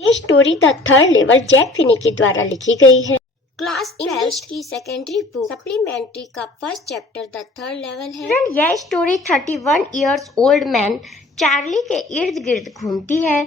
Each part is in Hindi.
ये story the third level Jack Finney के द्वारा लिखी गई है। क्लास 12 की सेकेंडरी बुक सप्लीमेंट्री का first chapter the third level है। यह story 31 years old man Charlie के इर्द गिर्द घूमती है।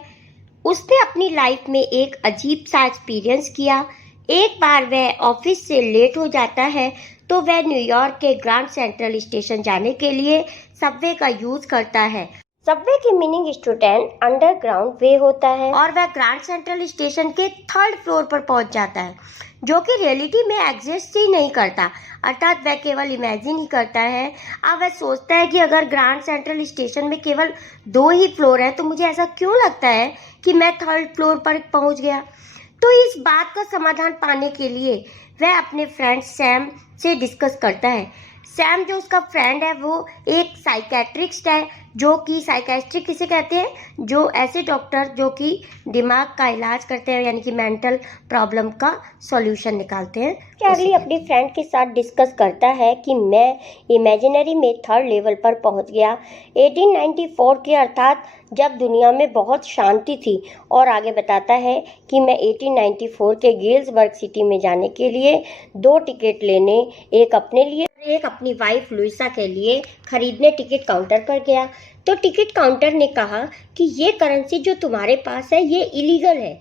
उसने अपनी लाइफ में एक अजीब सा एक्सपीरियंस किया। एक बार वह ऑफिस से लेट हो जाता है तो वह न्यूयॉर्क के ग्रैंड सेंट्रल स्टेशन जाने के लिए सबवे का यूज करता है। सबवे की मीनिंग स्टूडेंट अंडरग्राउंड वे होता है और वह ग्रैंड सेंट्रल स्टेशन के थर्ड फ्लोर पर पहुंच जाता है, जो कि रियलिटी में एग्जिस्ट ही नहीं करता, अर्थात वह केवल इमेजिन ही करता है। अब वह सोचता है कि अगर ग्रैंड सेंट्रल स्टेशन में केवल 2 ही फ्लोर हैं तो मुझे ऐसा क्यों लगता है कि मैं थर्ड फ्लोर पर पहुंच गया। तो इस बात का समाधान पाने के लिए वह अपने फ्रेंड सैम से डिस्कस करता है। सैम जो उसका फ्रेंड है वो एक साइकेट्रिस्ट है, जो कि साइकेट्रिक किसे कहते हैं, जो ऐसे डॉक्टर जो कि दिमाग का इलाज करते हैं, यानी कि मेंटल प्रॉब्लम का सॉल्यूशन निकालते हैं। चार्ली अपनी फ्रेंड के साथ डिस्कस करता है कि मैं इमेजिनरी में थर्ड लेवल पर पहुंच गया 1894 के, अर्थात जब दुनिया में बहुत शांति थी, और आगे बताता है कि मैं 1894 के गेल्सबर्ग सिटी में जाने के लिए 2 टिकट लेने, एक अपने लिए एक अपनी वाइफ लुइसा के लिए खरीदने टिकट काउंटर पर गया। तो टिकट काउंटर ने कहा कि ये करेंसी जो तुम्हारे पास है ये इलीगल है,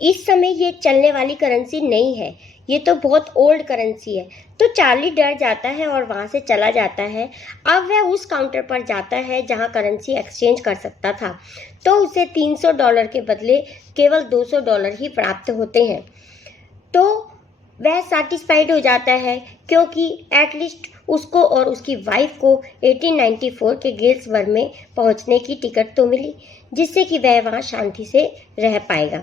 इस समय ये चलने वाली करेंसी नहीं है, ये तो बहुत ओल्ड करेंसी है। तो चार्ली डर जाता है और वहाँ से चला जाता है। अब वह उस काउंटर पर जाता है जहाँ करेंसी एक्सचेंज कर सकता था, तो उसे $300 के बदले केवल $200 ही प्राप्त होते हैं। तो वह सैटिस्फाइड हो जाता है क्योंकि एटलीस्ट उसको और उसकी वाइफ को 1894 के गेल्सबर्ग में पहुंचने की टिकट तो मिली, जिससे कि वह वहां शांति से रह पाएगा।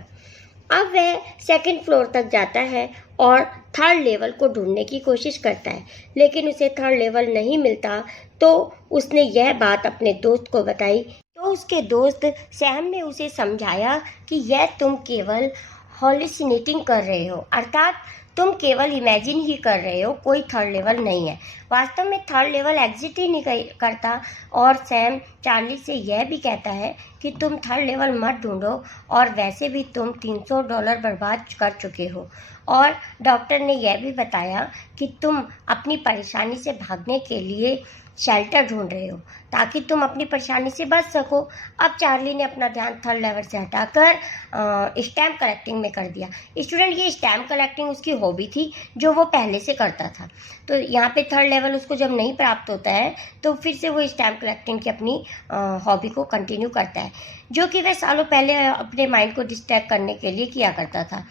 अब वह सेकंड फ्लोर तक जाता है और थर्ड लेवल को ढूंढने की कोशिश करता है, लेकिन उसे थर्ड लेवल नहीं मिलता। तो उसने यह बात अपने दोस्त को बताई, तो उसके दोस्त सैम ने उसे समझाया कि यह तुम केवल हॉल्यूसिनेटिंग कर रहे हो, अर्थात तुम केवल इमेजिन ही कर रहे हो, कोई थर्ड लेवल नहीं है, वास्तव में थर्ड लेवल एग्जिट ही नहीं करता। और सैम चार्ली से यह भी कहता है कि तुम थर्ड लेवल मत ढूंढो, और वैसे भी तुम $300 बर्बाद कर चुके हो। और डॉक्टर ने यह भी बताया कि तुम अपनी परेशानी से भागने के लिए शेल्टर ढूंढ रहे हो ताकि तुम अपनी परेशानी से बच सको। अब चार्ली ने अपना ध्यान थर्ड लेवल से हटाकर स्टैम्प कलेक्टिंग में कर दिया। स्टूडेंट, ये स्टैम्प कलेक्टिंग उसकी हॉबी थी जो वो पहले से करता था। तो यहाँ पे थर्ड लेवल उसको जब नहीं प्राप्त होता है तो फिर से वो स्टैम्प कलेक्टिंग की अपनी हॉबी को कंटिन्यू करता है, जो कि वह सालों पहले अपने माइंड को डिस्ट्रैक्ट करने के लिए किया करता था।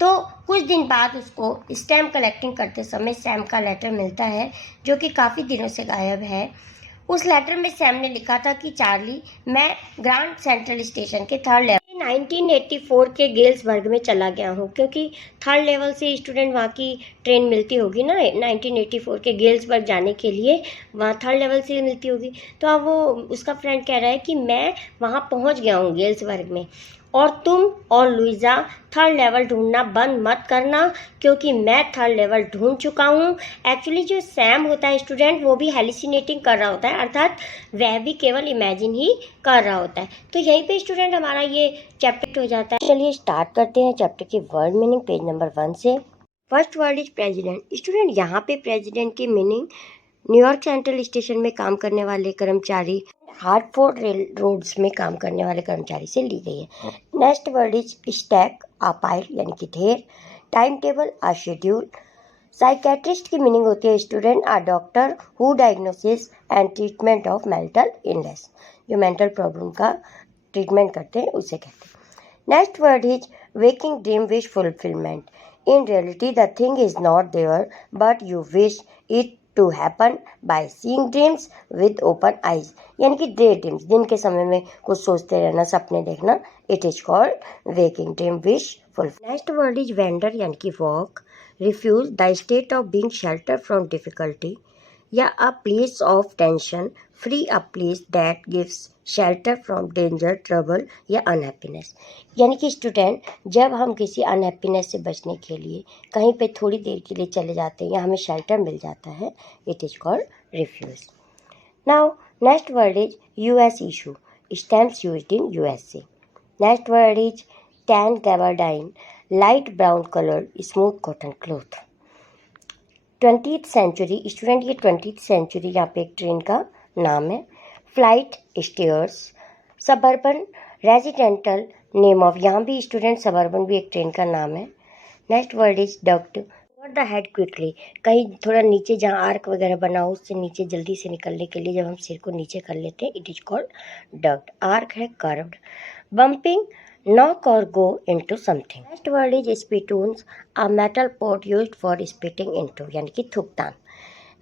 तो कुछ दिन बाद उसको स्टैम्प कलेक्टिंग करते समय सैम का लेटर मिलता है, जो कि काफ़ी दिनों से गायब है। उस लेटर में सैम ने लिखा था कि चार्ली, मैं ग्रैंड सेंट्रल स्टेशन के थर्ड लेवल 1984 के गेल्सबर्ग में चला गया हूँ, क्योंकि थर्ड लेवल से स्टूडेंट वहाँ की ट्रेन मिलती होगी ना 1984 के गेल्सबर्ग जाने के लिए, वहाँ थर्ड लेवल से मिलती होगी। तो अब वो उसका फ्रेंड कह रहा है कि मैं वहाँ पहुँच गया हूँ गेल्सबर्ग में, और तुम और लुइजा थर्ड लेवल ढूंढना बंद मत करना, क्योंकि मैं थर्ड लेवल ढूंढ चुका हूँ। एक्चुअली जो सैम होता है स्टूडेंट, वो भी हेलिसिनेटिंग कर रहा होता है, अर्थात वह भी केवल इमेजिन ही कर रहा होता है। तो यहीं पे स्टूडेंट हमारा ये चैप्टर हो जाता है। चलिए स्टार्ट करते हैं चैप्टर की वर्ड मीनिंग पेज नंबर 1 से। First word is president. Student, यहाँ पे प्रेजिडेंट की मीनिंग न्यूयॉर्क सेंट्रल स्टेशन में काम करने वाले कर्मचारी, हार्टफोर्ड रेल रोड्स में काम करने वाले कर्मचारी से ली गई है। Next word is stack, a pile यानी कि ढेर, time table, a schedule. Psychiatrist की मीनिंग होती है student, a doctor who diagnosis and treatment of mental illness, जो मेंटल प्रॉब्लम का ट्रीटमेंट करते हैं उसे कहते हैं। Next word is waking dream wish fulfilment. In reality the thing is not there but you wish it to happen by seeing dreams with open eyes, यानी कि डे ड्रीम्स, दिन के समय में कुछ सोचते रहना, सपने देखना, it is called waking dream wish fulfil. Next word is wander यानी कि walk. Refuge, the state of being shelter from difficulty या a place of tension, free a place that gives shelter from danger, trouble या अनहैप्पीनेस, यानी कि स्टूडेंट जब हम किसी अनहैप्पीनेस से बचने के लिए कहीं पे थोड़ी देर के लिए चले जाते हैं या हमें शेल्टर मिल जाता है, it is called refuge. Now next word is US issue, stamps used in USA. Next word is tan gabardine, light brown colored smooth cotton cloth. 20th century student, ये 20th सेंचुरी यहाँ पे एक ट्रेन का नाम है. Flight stairs, suburban residential name of, यहाँ भी स्टूडेंट सबर्बन भी एक ट्रेन का नाम है. Next word is duct, over the head quickly, कहीं थोड़ा नीचे जहाँ आर्क वगैरह बना हो उससे नीचे जल्दी से निकलने के लिए जब हम सिर को नीचे कर लेते हैं, it is called duct. Arc है curved. Bumping, knock or go into something. Next word is spittoons, a metal pot used for spitting into, यानी कि थुकतान.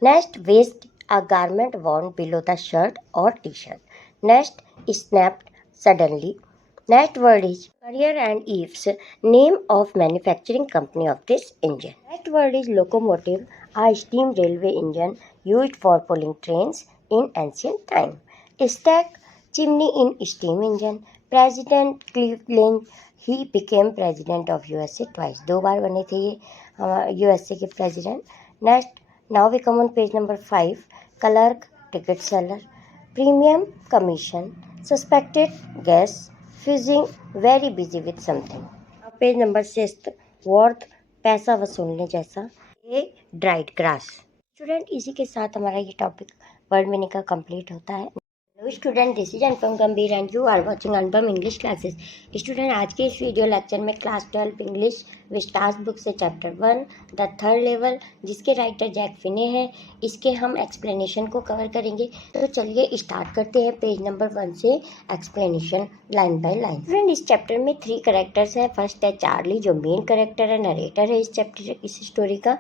Next, waist, a garment worn below the shirt or t-shirt. Next, snapped suddenly. Next word is Career and Eves, name of manufacturing company of this engine. Next word is locomotive, a steam railway engine used for pulling trains in ancient time. Stack, chimney in steam engine. President Cleveland, he became president of USA twice. 2 बार बने थे ये USA के president. Next, now we come on page number 5. Clerk, ticket seller. Premium, commission. Suspected, guess. Fusing, very busy with something. Now page number 6. Worth, पैसा वसूलने जैसा. A, dried grass. स्टूडेंट, इसी के साथ हमारा ये टॉपिक वर्ड मीनिंग का कंप्लीट होता है. Hello student, this is Anupam Gambhir and you are watching Anupam English classes. Student, आज के इस वीडियो लेक्चर में क्लास 12 इंग्लिश विस्टास बुक से चैप्टर 1 द थर्ड लेवल, जिसके राइटर जैक फिने हैं, इसके हम एक्सप्लेनेशन को कवर करेंगे. तो चलिए स्टार्ट करते हैं पेज नंबर 1 से explanation line by line. Friend, इस चैप्टर में 3 कैरेक्टर्स हैं. फर्स्ट है चार्ली, जो मेन कैरेक्टर है, नरेटर है इस चैप्टर इस स्टोरी का.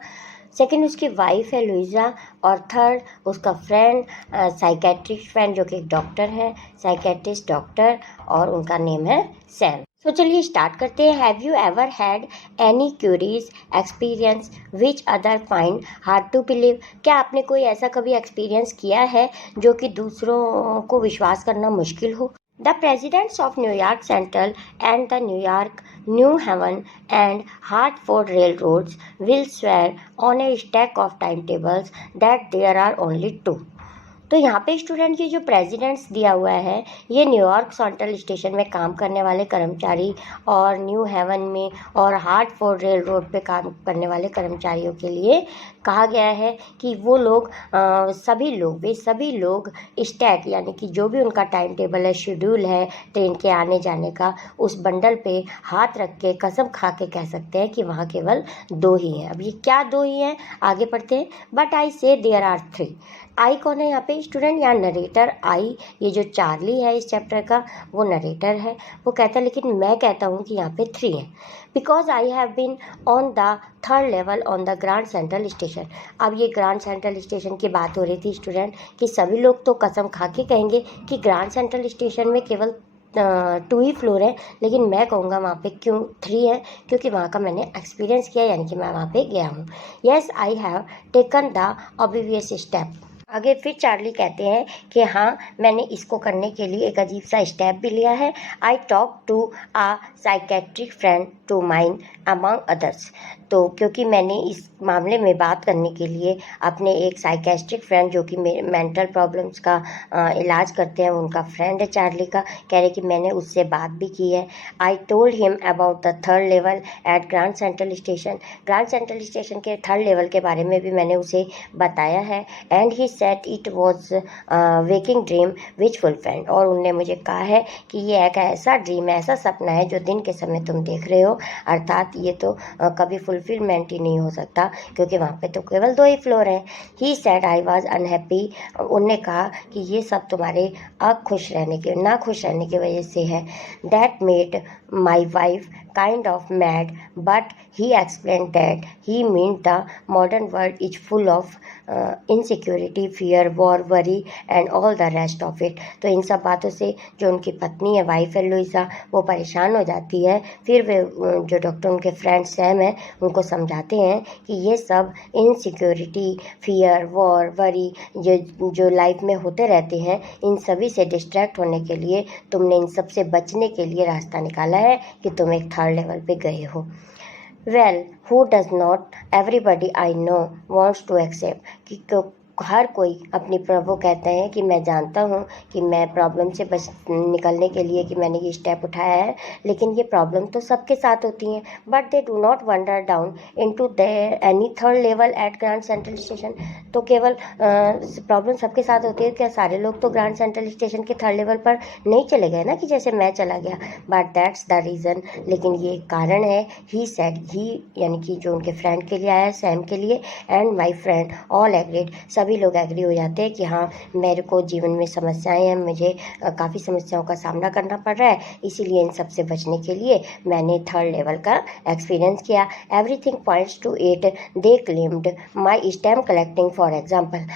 सेकेंड उसकी वाइफ है लुइजा, और थर्ड उसका फ्रेंड साइकेट्रिस्ट फ्रेंड जो कि एक डॉक्टर है, साइकेट्रिस्ट डॉक्टर, और उनका नेम है सैम. तो चलिए स्टार्ट करते हैं. Have you ever had any queries experience which other find hard to believe, क्या आपने कोई ऐसा कभी एक्सपीरियंस किया है जो कि दूसरों को विश्वास करना मुश्किल हो. The presidents of New York Central and the New York, New Haven and Hartford railroads will swear on a stack of timetables that there are only 2. तो यहाँ पे स्टूडेंट, ये जो प्रेसिडेंट्स दिया हुआ है, ये न्यूयॉर्क सेंट्रल स्टेशन में काम करने वाले कर्मचारी और न्यू हेवन में और हार्टफोर्ड रेल रोड पे काम करने वाले कर्मचारियों के लिए कहा गया है कि वो लोग वे सभी लोग स्टैक, यानी कि जो भी उनका टाइम टेबल है, शेड्यूल है ट्रेन के आने जाने का, उस बंडल पे हाथ रख के कसम खा के कह सकते हैं कि वहाँ केवल 2 ही हैं. अब ये क्या 2 ही हैं, आगे पढ़ते हैं. बट आई से देयर आर 3. आई कौन है यहाँ पे स्टूडेंट, यहाँ नरेटर आई, ये जो चार्ली है इस चैप्टर का वो नरेटर है. वो कहता है लेकिन मैं कहता हूँ कि यहाँ पे 3 हैं. Because I have been on the third level on the Grand Central Station. अब ये ग्रांड सेंट्रल स्टेशन की बात हो रही थी स्टूडेंट, कि सभी लोग तो कसम खा के कहेंगे कि ग्रांड सेंट्रल स्टेशन में केवल 2 ही फ्लोर है, लेकिन मैं कहूँगा वहाँ पे क्यों 3 है, क्योंकि वहाँ का मैंने एक्सपीरियंस किया, यानी कि मैं वहाँ पे गया हूँ. Yes, I have taken the obvious step. आगे फिर चार्ली कहते हैं कि हाँ, मैंने इसको करने के लिए एक अजीब सा स्टेप भी लिया है. I talk to a psychiatric friend to mine among others. तो क्योंकि मैंने इस मामले में बात करने के लिए अपने एक साइकेट्रिक फ्रेंड जो कि मेंटल प्रॉब्लम्स का इलाज करते हैं, उनका फ्रेंड है चार्ली का, कह रहे कि मैंने उससे बात भी की है. I told him about the third level at Grand Central Station. Grand Central station के थर्ड लेवल के बारे में भी मैंने उसे बताया है. And he said it was waking dream which fulfilled. और उनने मुझे कहा है कि ये एक ऐसा ड्रीम है, ऐसा सपना है जो दिन के समय तुम देख रहे हो, अर्थात ये तो कभी फुलफिलमेंट ही नहीं हो सकता, क्योंकि वहाँ पे तो केवल 2 ही फ्लोर हैं. He said I was unhappy. उनने कहा कि ये सब तुम्हारे ना खुश रहने की वजह से है. That made my wife kind of mad, but he explained that he meant the modern world is full of insecurity, fear, war, worry and all the rest of it. तो इन सब बातों से जो उनकी पत्नी है, वाइफ है लुइसा, वो परेशान हो जाती है. फिर वे जो डॉक्टर उनके फ्रेंड सैम है उनको समझाते हैं कि ये सब इनसिक्योरिटी, फियर, वॉर, वरी जो लाइफ में होते रहते हैं, इन सभी से डिस्ट्रैक्ट होने के लिए तुमने इन सब से बचने के लिए रास्ता निकाला है कि तुम एक थर्ड लेवल पे गए हो. Well, who does not, everybody I know wants to accept. कि हर कोई अपनी प्रभु कहते हैं कि मैं जानता हूँ कि मैं प्रॉब्लम से बच निकलने के लिए कि मैंने ये स्टेप उठाया है, लेकिन ये प्रॉब्लम तो सबके साथ होती हैं, but they do not wonder down into there any third level at Grand Central Station. तो केवल प्रॉब्लम सबके साथ होती है, क्या सारे लोग तो ग्रैंड सेंट्रल स्टेशन के थर्ड लेवल पर नहीं चले गए ना, कि जैसे मैं चला गया, बट दैट्स द रीज़न। लेकिन ये कारण है, ही सेड, ही यानी कि जो उनके फ्रेंड के लिए आया, सैम के लिए, and my friend all agreed, सभी लोग एग्री हो जाते हैं कि हाँ मेरे को जीवन में समस्याएं हैं, मुझे काफ़ी समस्याओं का सामना करना पड़ रहा है, इसीलिए इन सब से बचने के लिए मैंने थर्ड लेवल का एक्सपीरियंस किया। Everything points to it, they claimed my stamp collecting for example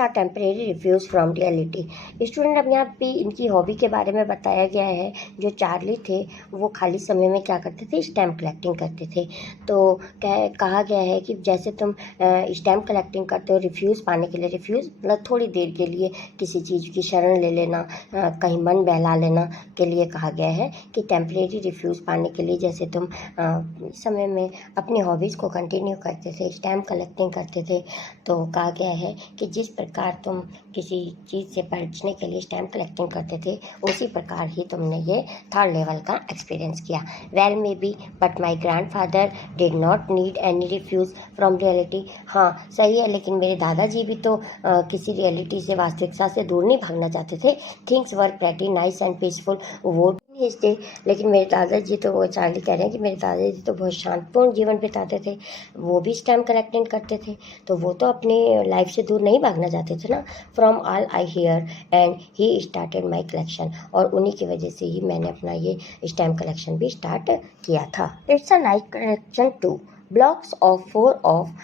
are temporary refuge from reality. Student, अब यहाँ पे इनकी हॉबी के बारे में बताया गया है। जो चार्ली थे वो खाली समय में क्या करते थे, स्टैम्प कलेक्टिंग करते थे। तो कहा गया है कि जैसे तुम स्टैम्प कलेक्टिंग करते हो रिफ्यूज़ पाने के लिए, रिफ्यूज़ मतलब थोड़ी देर के लिए किसी चीज़ की शरण ले लेना, कहीं मन बहला लेना के लिए कहा गया है कि टेम्परेरी रिफ्यूज़ पाने के लिए जैसे तुम समय में अपनी हॉबीज़ को कंटिन्यू करते थे, स्टैम्प कलेक्टिंग करते थे, तो कहा गया है कि जिस प्रकार तुम किसी चीज़ से बचने के लिए स्टैम्प कलेक्टिंग करते थे, उसी प्रकार ही तुमने ये थर्ड लेवल का एक्सपीरियंस किया। Well may be but my grandfather did not need any refuse from reality. हाँ सही है, लेकिन मेरे दादाजी भी तो किसी रियलिटी से, वास्तविकता से दूर नहीं भागना चाहते थे। Things were pretty nice and peaceful वो थे, लेकिन मेरे दादाजी तो, वो चार्ली कह रहे हैं कि मेरे दादाजी तो बहुत शांतिपूर्ण जीवन बिताते थे, वो भी स्टैम्प कलेक्टिंग करते थे, तो वो तो अपनी लाइफ से दूर नहीं भागना चाहते थे ना। From all I hear and he started my collection, और उन्हीं की वजह से ही मैंने अपना ये स्टैम्प कलेक्शन भी स्टार्ट किया था। It's a nice collection two blocks of 4 of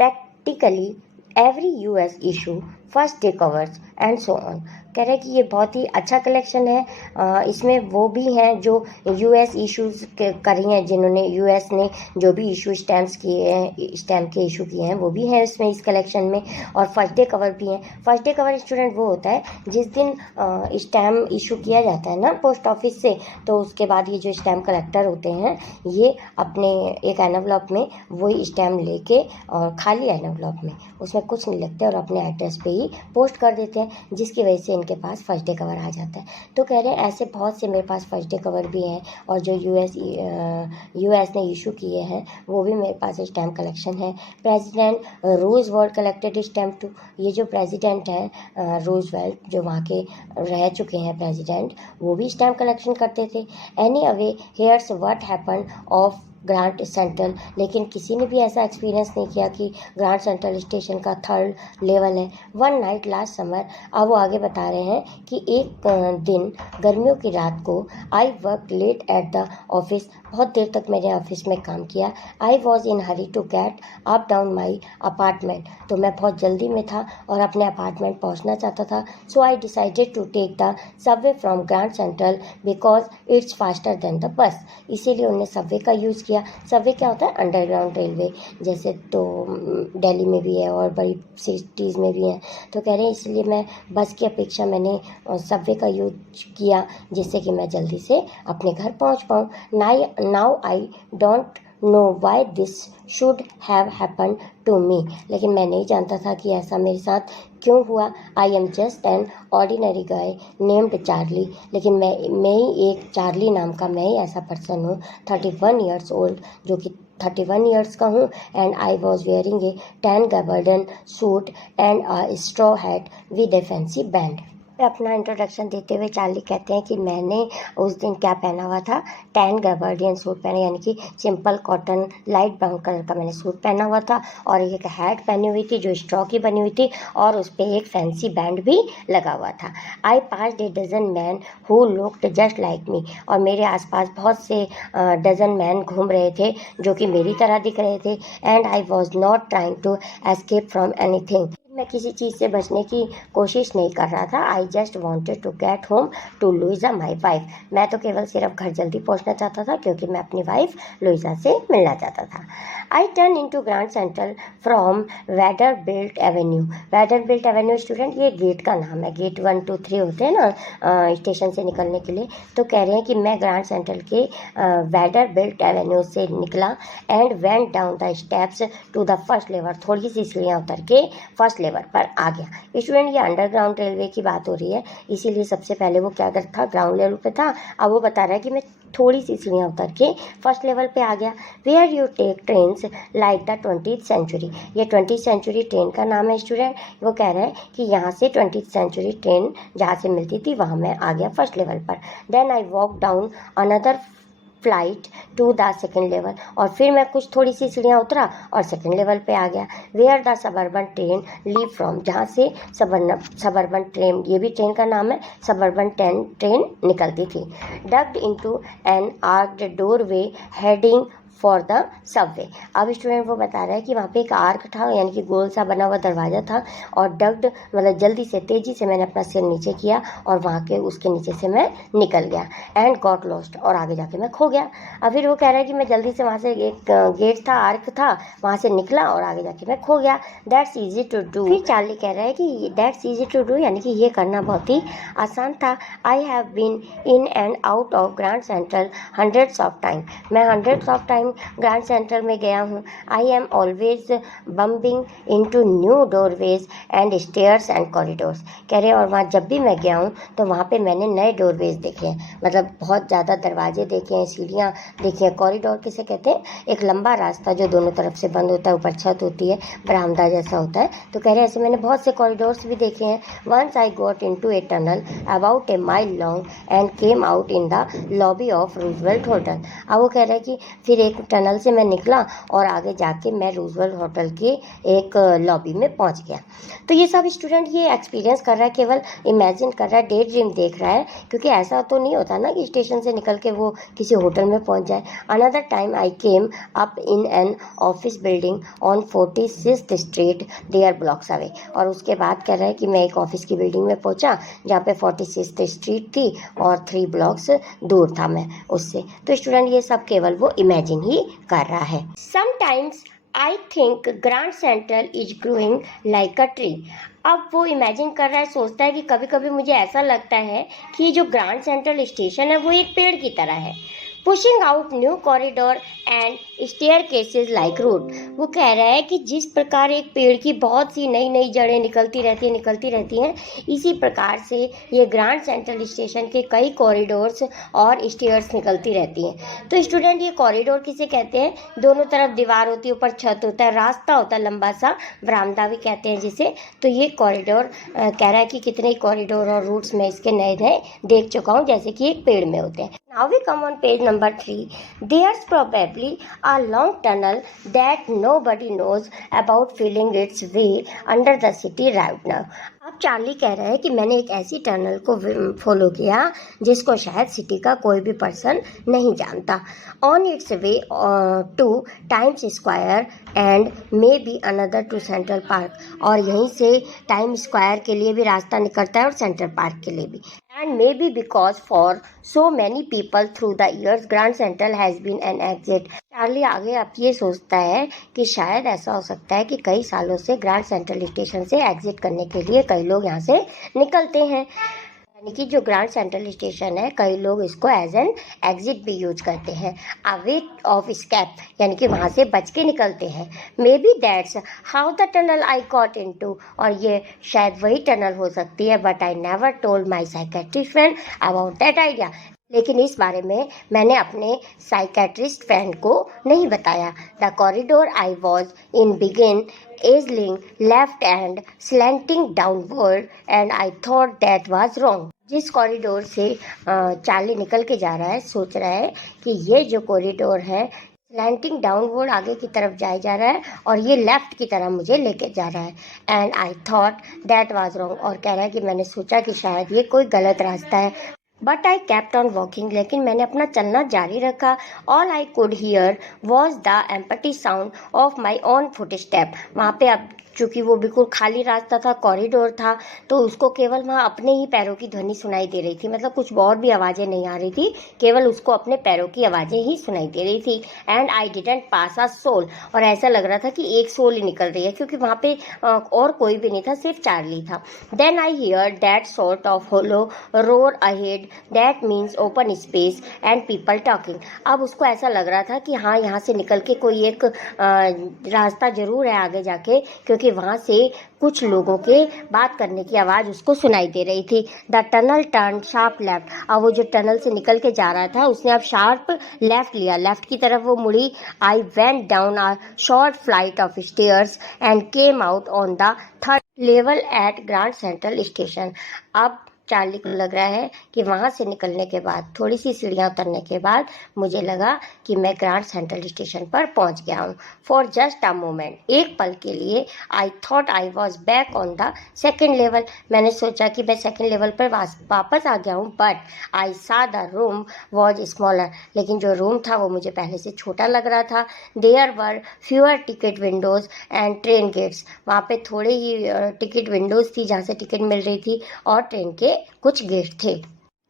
practically every US issue, first day covers and so on. कह रहे हैं कि ये बहुत ही अच्छा कलेक्शन है। इसमें वो भी हैं जो यूएस इश्यूज़ करी हैं, जिन्होंने यूएस ने जो भी इशू स्टैम्प्स किए हैं, स्टैम्प के इशू किए हैं, वो भी हैं इसमें, इस कलेक्शन में। और फर्स्ट डे कवर भी हैं। फर्स्ट डे कवर स्टूडेंट वो होता है जिस दिन स्टैम्प इशू किया जाता है ना पोस्ट ऑफिस से, तो उसके बाद ये जो स्टैम्प कलेक्टर होते हैं ये अपने एक एनवलप में वही स्टैम्प लेके, और खाली एनवलप में उसमें कुछ नहीं लिखते और अपने एड्रेस पे ही पोस्ट कर देते हैं, जिसकी वजह से इनके पास फर्स्ट डे कवर आ जाता है। तो कह रहे हैं ऐसे बहुत से मेरे पास फर्स्ट डे कवर भी हैं, और जो यूएस ने इशू किए हैं वो भी मेरे पास स्टैम्प कलेक्शन है। President Roosevelt collected stamp too, ये जो प्रेसिडेंट हैं रूजवेल्ट, जो वहाँ के रह चुके हैं प्रेसिडेंट, वो भी स्टैम्प कलेक्शन करते थे। Any away hairs what happen of grant central, लेकिन किसी ने भी ऐसा एक्सपीरियंस नहीं किया कि ग्रांट सेंट्रल स्टेशन का थर्ड लेवल है। वन नाइट लास्ट समर, अब वो आगे बता रहे हैं कि एक दिन गर्मियों की रात को, I work late at the office, बहुत देर तक मैंने ऑफिस में काम किया। I was in hurry to get up down my apartment, तो मैं बहुत जल्दी में था और अपने अपार्टमेंट पहुंचना चाहता था। So I decided to take the subway from Grand Central because it's faster than the bus, इसीलिए उन्होंने सबवे का यूज़ किया। सबवे क्या होता है, अंडरग्राउंड रेलवे, जैसे तो दिल्ली में भी है और बड़ी सिटीज़ में भी है। तो कह रहे हैं इसलिए मैं बस की अपेक्षा मैंने सबवे का यूज किया, जिससे कि मैं जल्दी से अपने घर पहुंच पाऊँ। Now I don't know why this should have happen to me, लेकिन मैं नहीं जानता था कि ऐसा मेरे साथ क्यों हुआ। I am just an ordinary guy named Charlie, लेकिन मैं ही एक चार्ली नाम का, मैं ही ऐसा पर्सन हूँ 31 ईयर्स ओल्ड, जो कि 31 ईयर्स का हूँ। And I was wearing a tan gabardine suit and a straw hat with a fancy band. अपना इंट्रोडक्शन देते हुए चार्ली कहते हैं कि मैंने उस दिन क्या पहना हुआ था, टैन गवर्डियन सूट पहना, यानी कि simple cotton light brown colour का मैंने सूट पहना हुआ था, और एक हैट पहनी हुई थी जो स्ट्रॉ की बनी हुई थी, और उस पर एक फैंसी बैंड भी लगा हुआ था। I pass a dozen man who looked just like me, और मेरे आसपास बहुत से डजन मैन घूम रहे थे जो कि मेरी तरह दिख रहे थे। And I was not trying to escape from anything, मैं किसी चीज़ से बचने की कोशिश नहीं कर रहा था। I just wanted to get home to Louisa my wife, मैं तो केवल सिर्फ घर जल्दी पहुंचना चाहता था क्योंकि मैं अपनी वाइफ लुइजा से मिलना चाहता था। I turn in to Grand Central from Vanderbilt Avenue. Vanderbilt Avenue student ये गेट का नाम है, गेट 1 2 3 होते हैं ना स्टेशन से निकलने के लिए। तो कह रहे हैं कि मैं ग्रांड सेंट्रल के वेडर बिल्ट एवेन्यू से निकला and went down the steps to the first level, थोड़ी सी सीढ़ियाँ उतर के फर्स्ट लेवल पर आ गया। स्टूडेंट, ये अंडरग्राउंड रेलवे की बात हो रही है, इसीलिए सबसे पहले वो क्या करता था, ग्राउंड लेवल पे था। अब वो बता रहा है कि मैं थोड़ी सी सीढ़ियाँ उतर के फर्स्ट लेवल पे आ गया। Where you take trains like the 20th century, ये 20th सेंचुरी ट्रेन का नाम है स्टूडेंट। वो कह रहे हैं कि यहाँ से 20th सेंचुरी ट्रेन जहाँ से मिलती थी वहाँ मैं आ गया फर्स्ट लेवल पर। Then I walk down another flight to the second level, और फिर मैं कुछ थोड़ी सी सीढ़ियाँ उतरा और सेकेंड लेवल पे आ गया। Where the suburban train leave from, जहाँ से सबर्बन ट्रेन, ये भी ट्रेन का नाम है, सबर्बन ट्रेन निकलती थी। Ducked into an arched doorway heading for the subway. अब स्टूडेंट वो बता रहा है कि वहाँ पे एक आर्क था, यानी कि गोल सा बना हुआ दरवाज़ा था, और डग्ड मतलब जल्दी से तेज़ी से मैंने अपना सिर नीचे किया और वहाँ के उसके नीचे से मैं निकल गया। एंड गॉट लॉस्ट, और आगे जाके मैं खो गया। अब फिर वो कह रहा है कि मैं जल्दी से वहाँ से, एक गेट था, आर्क था, वहाँ से निकला और आगे जाके मैं खो गया। That's easy to do. फिर चार्ली कह रहा है कि दैट्स ईजी टू डू, यानी कि ये करना बहुत ही आसान था। I have been in and out of Grand Central hundreds of time, मैं hundreds of time Grand Central में गया हूँ। I am always bumping into new doorways and stairs and corridors, कह रहे हैं, और वहाँ जब भी मैं गया हूँ तो वहाँ पे मैंने नए डोरवेज देखे हैं, मतलब बहुत ज़्यादा दरवाजे देखे हैं, सीढ़ियाँ देखी हैं। कॉरिडोर किसे कहते हैं, एक लंबा रास्ता जो दोनों तरफ से बंद होता है, ऊपर छत होती है, बरामदा जैसा होता है। तो कह रहे हैं ऐसे मैंने बहुत से कॉरिडोर्स भी देखे हैं। Once I got into a tunnel about a mile long and came out in the lobby of Roosevelt Hotel. अब वो कह रहे हैं कि फिर एक टनल से मैं निकला और आगे जाके मैं रूजवेल्ट होटल के एक लॉबी में पहुंच गया। तो ये सब स्टूडेंट ये एक्सपीरियंस कर रहा है, केवल इमेजिन कर रहा है, डे ड्रीम देख रहा है, क्योंकि ऐसा तो नहीं होता ना कि स्टेशन से निकल के वो किसी होटल में पहुंच जाए। Another time I came up in an office building on 46th street there blocks away, और उसके बाद कह रहा है कि मैं एक ऑफिस की बिल्डिंग में पहुंचा जहाँ पे 46th स्ट्रीट थी और 3 ब्लॉक्स दूर था मैं उससे। तो स्टूडेंट ये सब केवल वो इमेजिन ही कर रहा है। Sometimes I think grand central is growing like a tree. अब वो इमेजिन कर रहा है, सोचता है कि कभी कभी मुझे ऐसा लगता है कि जो ग्रैंड सेंट्रल स्टेशन है वो एक पेड़ की तरह है। Pushing out new corridor and staircases like root, वो कह रहा है कि जिस प्रकार एक पेड़ की बहुत सी नई नई जड़ें निकलती रहती हैं, इसी प्रकार से ये ग्रैंड सेंट्रल स्टेशन के कई कॉरिडोर्स और स्टेयर्स निकलती रहती हैं। तो स्टूडेंट ये कॉरिडोर किसे कहते हैं, दोनों तरफ दीवार होती है, ऊपर छत होता है, रास्ता होता है लंबा सा, बरामदा भी कहते हैं जिसे। तो ये कॉरिडोर कह रहा है कि कितने कॉरिडोर और रूट्स में इसके नए नए देख चुका हूँ, जैसे कि एक पेड़ में होते हैं। Now we come on page number 3. There's probably a long tunnel that nobody knows about feeling its way under the city right now. अब चार्ली कह रहा है कि मैंने एक ऐसी टनल को फॉलो किया जिसको शायद सिटी का कोई भी पर्सन नहीं जानता। On its way to Times Square and may be another to Central Park, और यहीं से टाइम स्क्वायर के लिए भी रास्ता निकलता है और सेंट्रल पार्क के लिए भी। And maybe because for so many people through the years, Grand Central has been an exit. Charlie आगे अब ये सोचता है कि शायद ऐसा हो सकता है कि कई सालों से ग्रैंड सेंट्रल स्टेशन से एग्जिट करने के लिए कई लोग यहाँ से निकलते हैं, यानी कि जो ग्रैंड सेंट्रल स्टेशन है कई लोग इसको एज एन एग्जिट भी यूज करते हैं। अ वे ऑफ स्केप, यानी कि वहाँ से बच के निकलते हैं। May be that's how the tunnel I got into, और ये शायद वही टनल हो सकती है, but I never told my psychiatrist friend about that idea, लेकिन इस बारे में मैंने अपने साइकेट्रिस्ट फ्रेंड को नहीं बताया। The corridor I was in begin angling left and slanting downward and I thought that was wrong. जिस कॉरिडोर से चार्ली निकल के जा रहा है, सोच रहा है कि ये जो कॉरिडोर है स्लैंटिंग डाउनवर्ड आगे की तरफ जाए जा रहा है और ये लेफ्ट की तरफ मुझे लेके जा रहा है। And I thought that was wrong, और कह रहा है कि मैंने सोचा कि शायद ये कोई गलत रास्ता है। But I kept on walking, लेकिन मैंने अपना चलना जारी रखा। All I could hear was the empty sound of my own foot step. वहाँ पे अब चूँकि वो बिल्कुल खाली रास्ता था, कॉरिडोर था, तो उसको केवल वहाँ अपने ही पैरों की ध्वनि सुनाई दे रही थी, मतलब कुछ और भी आवाज़ें नहीं आ रही थी, केवल उसको अपने पैरों की आवाज़ें ही सुनाई दे रही थी। And I didn't pass a soul, और ऐसा लग रहा था कि एक सोल ही निकल रही है, क्योंकि वहाँ पे और कोई भी नहीं था, सिर्फ चार्ली था। Then I hear that sort of hollow roar ahead, that means open space and people talking. अब उसको ऐसा लग रहा था कि हाँ, यहाँ से निकल के कोई एक रास्ता जरूर है आगे जाके, क्योंकि क्योंकि वहाँ से कुछ लोगों के बात करने की आवाज़ उसको सुनाई दे रही थी। The tunnel turn sharp left. अब वो जो टनल से निकल के जा रहा था उसने अब शार्प लेफ्ट लिया, लेफ्ट की तरफ वो मुड़ी। I went down a short flight of stairs and came out on the third level at Grand Central Station. अब चार्ली को लग रहा है कि वहाँ से निकलने के बाद, थोड़ी सी सीढ़ियाँ उतरने के बाद मुझे लगा कि मैं ग्रैंड सेंट्रल स्टेशन पर पहुँच गया हूँ। फॉर जस्ट अ मोमेंट, एक पल के लिए, I thought I was back on the second level. मैंने सोचा कि मैं सेकेंड लेवल पर वापस आ गया हूँ। बट आई सा द रूम वॉज स्मॉलर। लेकिन जो रूम था वो मुझे पहले से छोटा लग रहा था। There were fewer ticket windows and train gates. वहाँ पे थोड़े ही टिकट विंडोज़ थी जहाँ से टिकट मिल रही थी, और ट्रेन के कुछ गेट थे।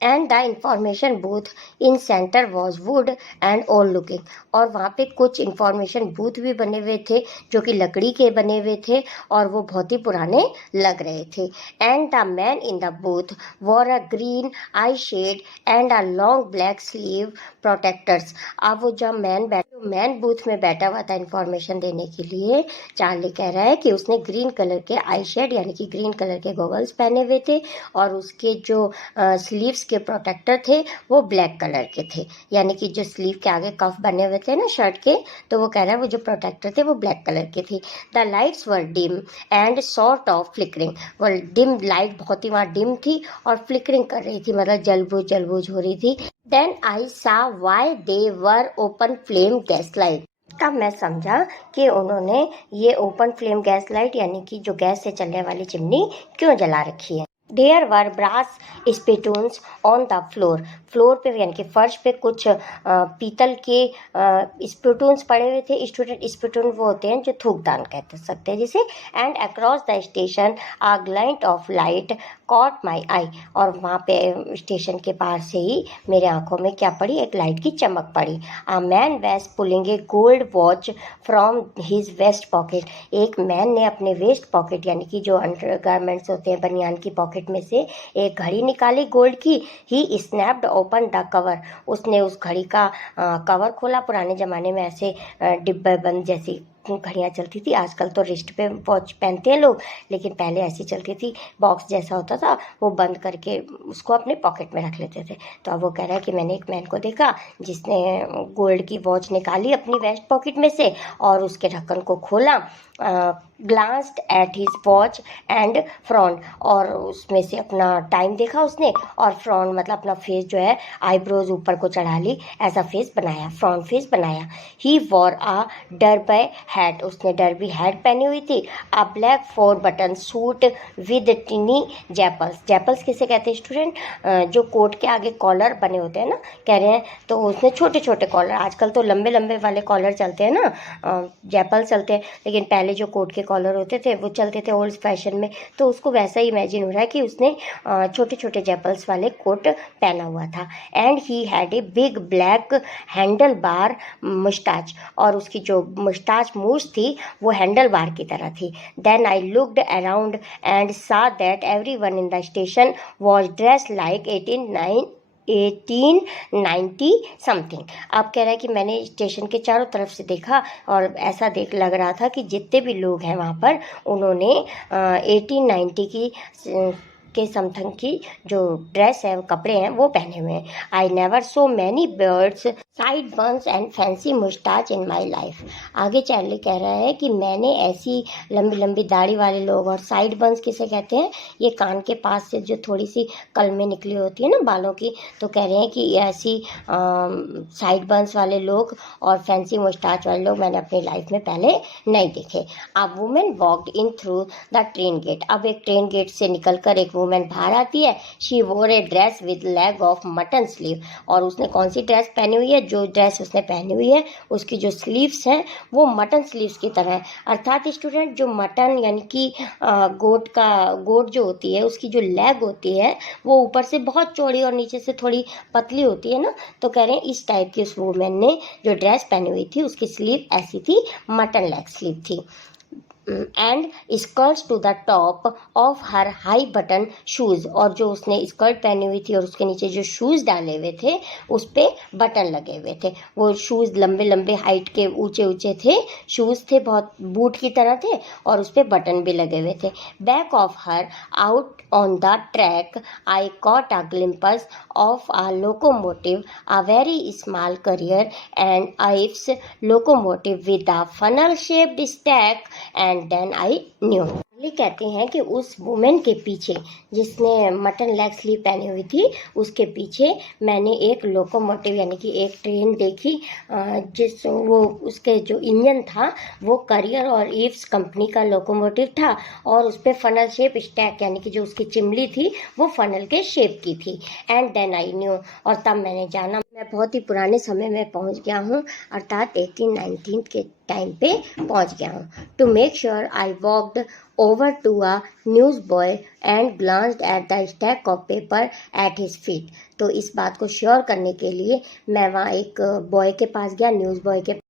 And the information booth in centre was would and old looking. और वहाँ पे कुछ इंफॉर्मेशन बूथ भी बने हुए थे जो कि लकड़ी के बने हुए थे और वो बहुत ही पुराने लग रहे थे। And the man in the booth wore a green eye shade and a long black sleeve protectors. अब वो जब मैन बूथ में बैठा हुआ था इंफॉर्मेशन देने के लिए, चार्ली कह रहा है कि उसने ग्रीन कलर के आई शेड यानी कि ग्रीन कलर के गॉगल्स पहने हुए थे और उसके जो स्लीव्स के प्रोटेक्टर थे वो ब्लैक कलर के थे। यानी कि जो स्लीव के आगे कफ बने हुए थे ना शर्ट के, तो वो कह रहा है वो जो प्रोटेक्टर थे वो ब्लैक कलर के थे। The lights were dim and sort of flickering. वो डिम लाइट बहुत ही वहाँ डिम थी और फ्लिकरिंग कर रही थी, मतलब जलबुझ हो रही थी। देन आई सा why they were open flame gas light. तब मैं समझा कि उन्होंने ये ओपन फ्लेम गैस लाइट यानी कि जो गैस से चलने वाली चिमनी क्यों जला रखी है। There were brass spittoons on the floor. Floor पे यानी कि फर्श पे कुछ पीतल के स्पिटून्स पड़े हुए थे। स्टूडेंट स्पिटून वो होते हैं जो थूकदान कहते सकते हैं जिसे। And across the station a glint of light caught my eye. और वहाँ पे स्टेशन के पार से ही मेरे आंखों में क्या पड़ी, एक लाइट की चमक पड़ी। A man was pulling a gold watch from his vest pocket. एक मैन ने अपने वेस्ट पॉकेट यानी कि जो अंडर गारमेंट्स होते हैं बनियान की पॉकेट में से एक घड़ी निकाली गोल्ड की। ही स्नैप्ड ओपन द कवर। उसने उस घड़ी का कवर खोला। पुराने ज़माने में ऐसे डिब्बे बंद जैसी घड़ियाँ चलती थी। आजकल तो रिस्ट पे वॉच पहनते हैं लोग, लेकिन पहले ऐसी चलती थी, बॉक्स जैसा होता था, वो बंद करके उसको अपने पॉकेट में रख लेते थे। तो अब वो कह रहा है कि मैंने एक मैन को देखा जिसने गोल्ड की वॉच निकाली अपनी वेस्ट पॉकेट में से और उसके ढक्कन को खोला, glanced at his watch and frown. और उसमें से अपना टाइम देखा उसने और फ्रॉन मतलब अपना फेस जो है आईब्रोज ऊपर को चढ़ा ली, ऐसा फेस बनाया, फ्रॉन फेस बनाया। He wore a derby hat. उसने डरबी हैट पहनी हुई थी। A black 4 button suit with tiny lapels. Lapels किसे कहते हैं स्टूडेंट, जो कोट के आगे कॉलर बने होते हैं ना, कह रहे हैं। तो उसने छोटे छोटे कॉलर, आजकल तो लंबे लंबे वाले कॉलर चलते हैं ना, जैपल चलते हैं, लेकिन पहले जो कोट के कॉलर होते थे वो चलते थे ओल्ड फैशन में। तो उसको वैसा ही इमेजिन हो रहा है कि उसने छोटे छोटे जैपल्स वाले कोट पहना हुआ था। And he had a big black handlebar moustache. और उसकी जो मुस्टाच मूछ थी वो हैंडल बार की तरह थी। Then I looked around and saw that everyone in the station was dressed like 1890 something. अब कह रहा है कि मैंने स्टेशन के चारों तरफ से देखा और ऐसा लग रहा था कि जितने भी लोग हैं वहाँ पर उन्होंने 1890 के समथिंग की जो ड्रेस है, वो कपड़े हैं, वो पहने हुए हैं। I never so many beards sideburns and fancy moustache in my life. आगे चार्ली कह रहा है कि मैंने ऐसी लंबी लंबी दाढ़ी वाले लोग, और साइड बंस किसे कहते हैं, ये कान के पास से जो थोड़ी सी कलमें निकली होती है ना बालों की, तो कह रहे हैं कि ऐसी साइड बंस वाले लोग और फैंसी मुस्टाच वाले लोग मैंने अपनी लाइफ में पहले नहीं देखे। A woman walked in through the train gate. अब एक ट्रेन गेट से निकल कर एक वुमेन बाहर आती है। शी वोर a dress with leg of mutton sleeve. और उसने कौन सी ड्रेस पहनी हुई है, जो ड्रेस उसने पहनी हुई है उसकी जो स्लीव्स हैं वो मटन स्लीव्स की तरह है। अर्थात स्टूडेंट जो मटन यानी कि गोट जो होती है उसकी जो लेग होती है वो ऊपर से बहुत चौड़ी और नीचे से थोड़ी पतली होती है ना। तो कह रहे हैं इस टाइप की उस वुमेन ने जो ड्रेस पहनी हुई थी उसकी स्लीव ऐसी थी, मटन लेग स्लीव थी। And skirts to the top of her high button shoes, और जो उसने स्कर्ट पहनी हुई थी और उसके नीचे जो शूज डाले हुए थे उस पे बटन लगे हुए थे। वो शूज लंबे लंबे हाइट के ऊंचे ऊंचे थे, शूज थे बहुत बूट की तरह थे और उस पे बटन भी लगे हुए थे। Back of her out on the track I caught a glimpse of a locomotive, a very small Currier and Ives locomotive with a funnel shaped stack, and then I knew। ये कहते हैं कि उस वुमेन के पीछे जिसने मटन लेग स्लीव पहनी हुई थी उसके पीछे मैंने एक लोकोमोटिव यानी कि एक ट्रेन देखी, जिस वो उसके जो इंजन था वो करियर और ईव्स कंपनी का लोकोमोटिव था और उस पर फनल शेप स्टैक यानी कि जो उसकी चिमली थी वो फनल के शेप की थी। एंड देन आई न्यू, और तब मैंने जाना मैं बहुत ही पुराने समय में पहुंच गया हूँ, अर्थात 1819 के टाइम पे पहुंच गया हूँ। To make sure I walked over to a newsboy and glanced at the stack of paper at his feet। तो इस बात को श्योर करने के लिए मैं वहाँ एक बॉय के पास गया, न्यूज़ बॉय के।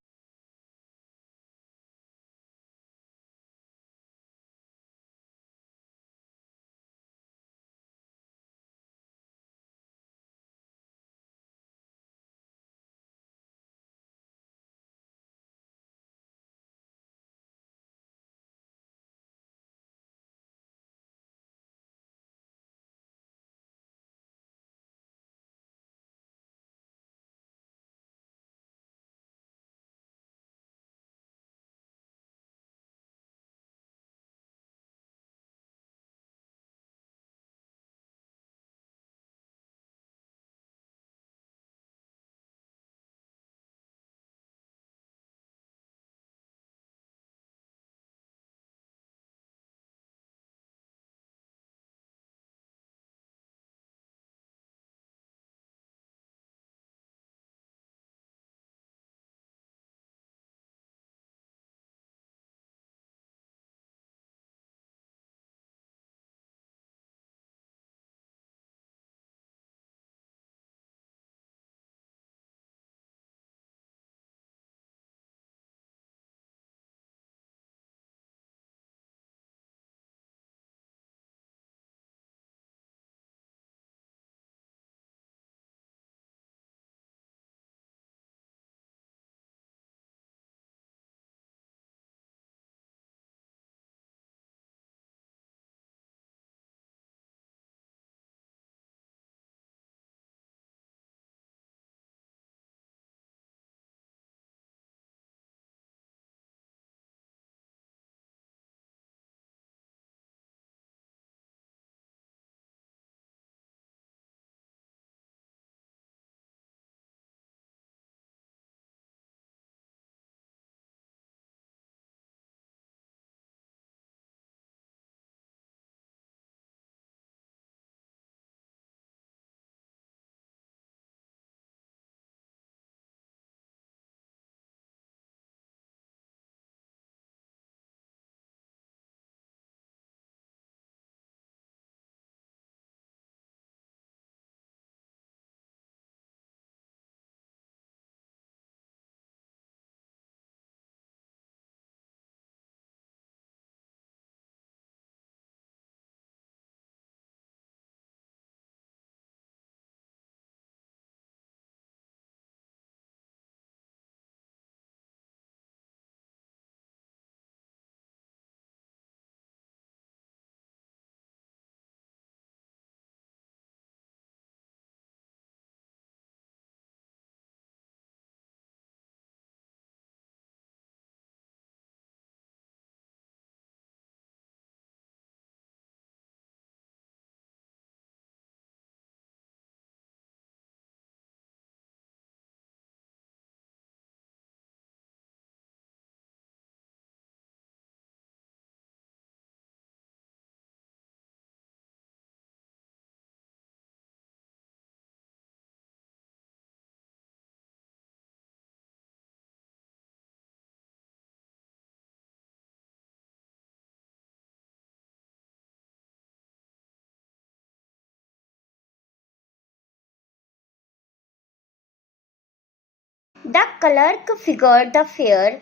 The clerk figured the fare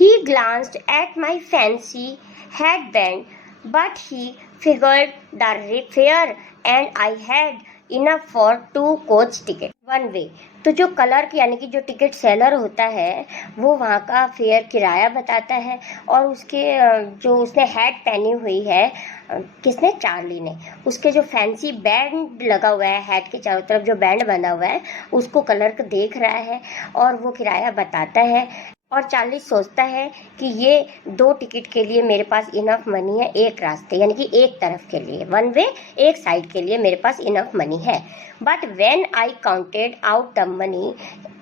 He glanced at my fancy headband, but he figured the fare and I had enough for 2 coach ticket one way. तो जो क्लर्क यानी कि जो टिकट सेलर होता है वो वहाँ का फेयर किराया बताता है, और उसके जो उसने हैट पहनी हुई है, किसने, चार्ली ने, उसके जो फैंसी बैंड लगा हुआ है हैट के चारों तरफ, जो बैंड बंधा हुआ है, उसको क्लर्क देख रहा है और वो किराया बताता है। और चार्ली सोचता है कि ये 2 टिकट के लिए मेरे पास इनफ मनी है, एक रास्ते यानी कि एक तरफ के लिए, वन वे, एक साइड के लिए मेरे पास इनफ मनी है। But when I counted out the money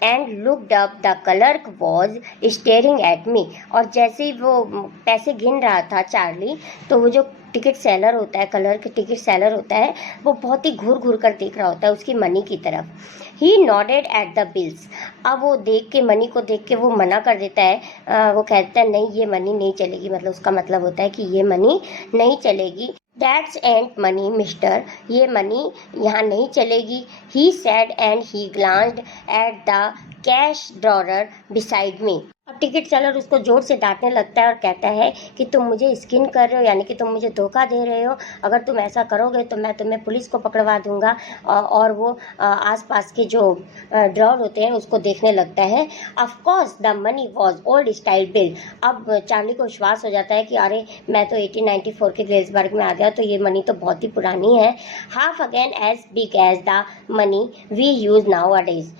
and looked up, the clerk was staring at me. और जैसे ही वो पैसे गिन रहा था चार्ली, तो वो जो टिकट सेलर होता है, क्लर्क टिकट सेलर होता है, वो बहुत ही घूर घूर कर देख रहा होता है उसकी मनी की तरफ। ही नॉडेड एट द बिल्स। अब वो देख के, मनी को देख के वो मना कर देता है, वो कहता है नहीं ये मनी नहीं चलेगी, मतलब उसका मतलब होता है कि ये मनी नहीं चलेगी। दैट्स एंड मनी मिस्टर, ये मनी यहाँ नहीं चलेगी। He said and he glanced at the cash drawer beside me. अब टिकट सेलर उसको जोर से डांटने लगता है और कहता है कि तुम मुझे स्किन कर रहे हो, यानी कि तुम मुझे धोखा दे रहे हो। अगर तुम ऐसा करोगे तो मैं तुम्हें पुलिस को पकड़वा दूंगा। और वो आसपास के जो ड्रॉअर होते हैं उसको देखने लगता है। Of course the money was old style bill. अब चार्ली को विश्वास हो जाता है कि अरे मैं तो 1894 के ग्लेसबर्ग में आ गया, तो ये मनी तो बहुत ही पुरानी है। Half again as big as the money we use nowadays.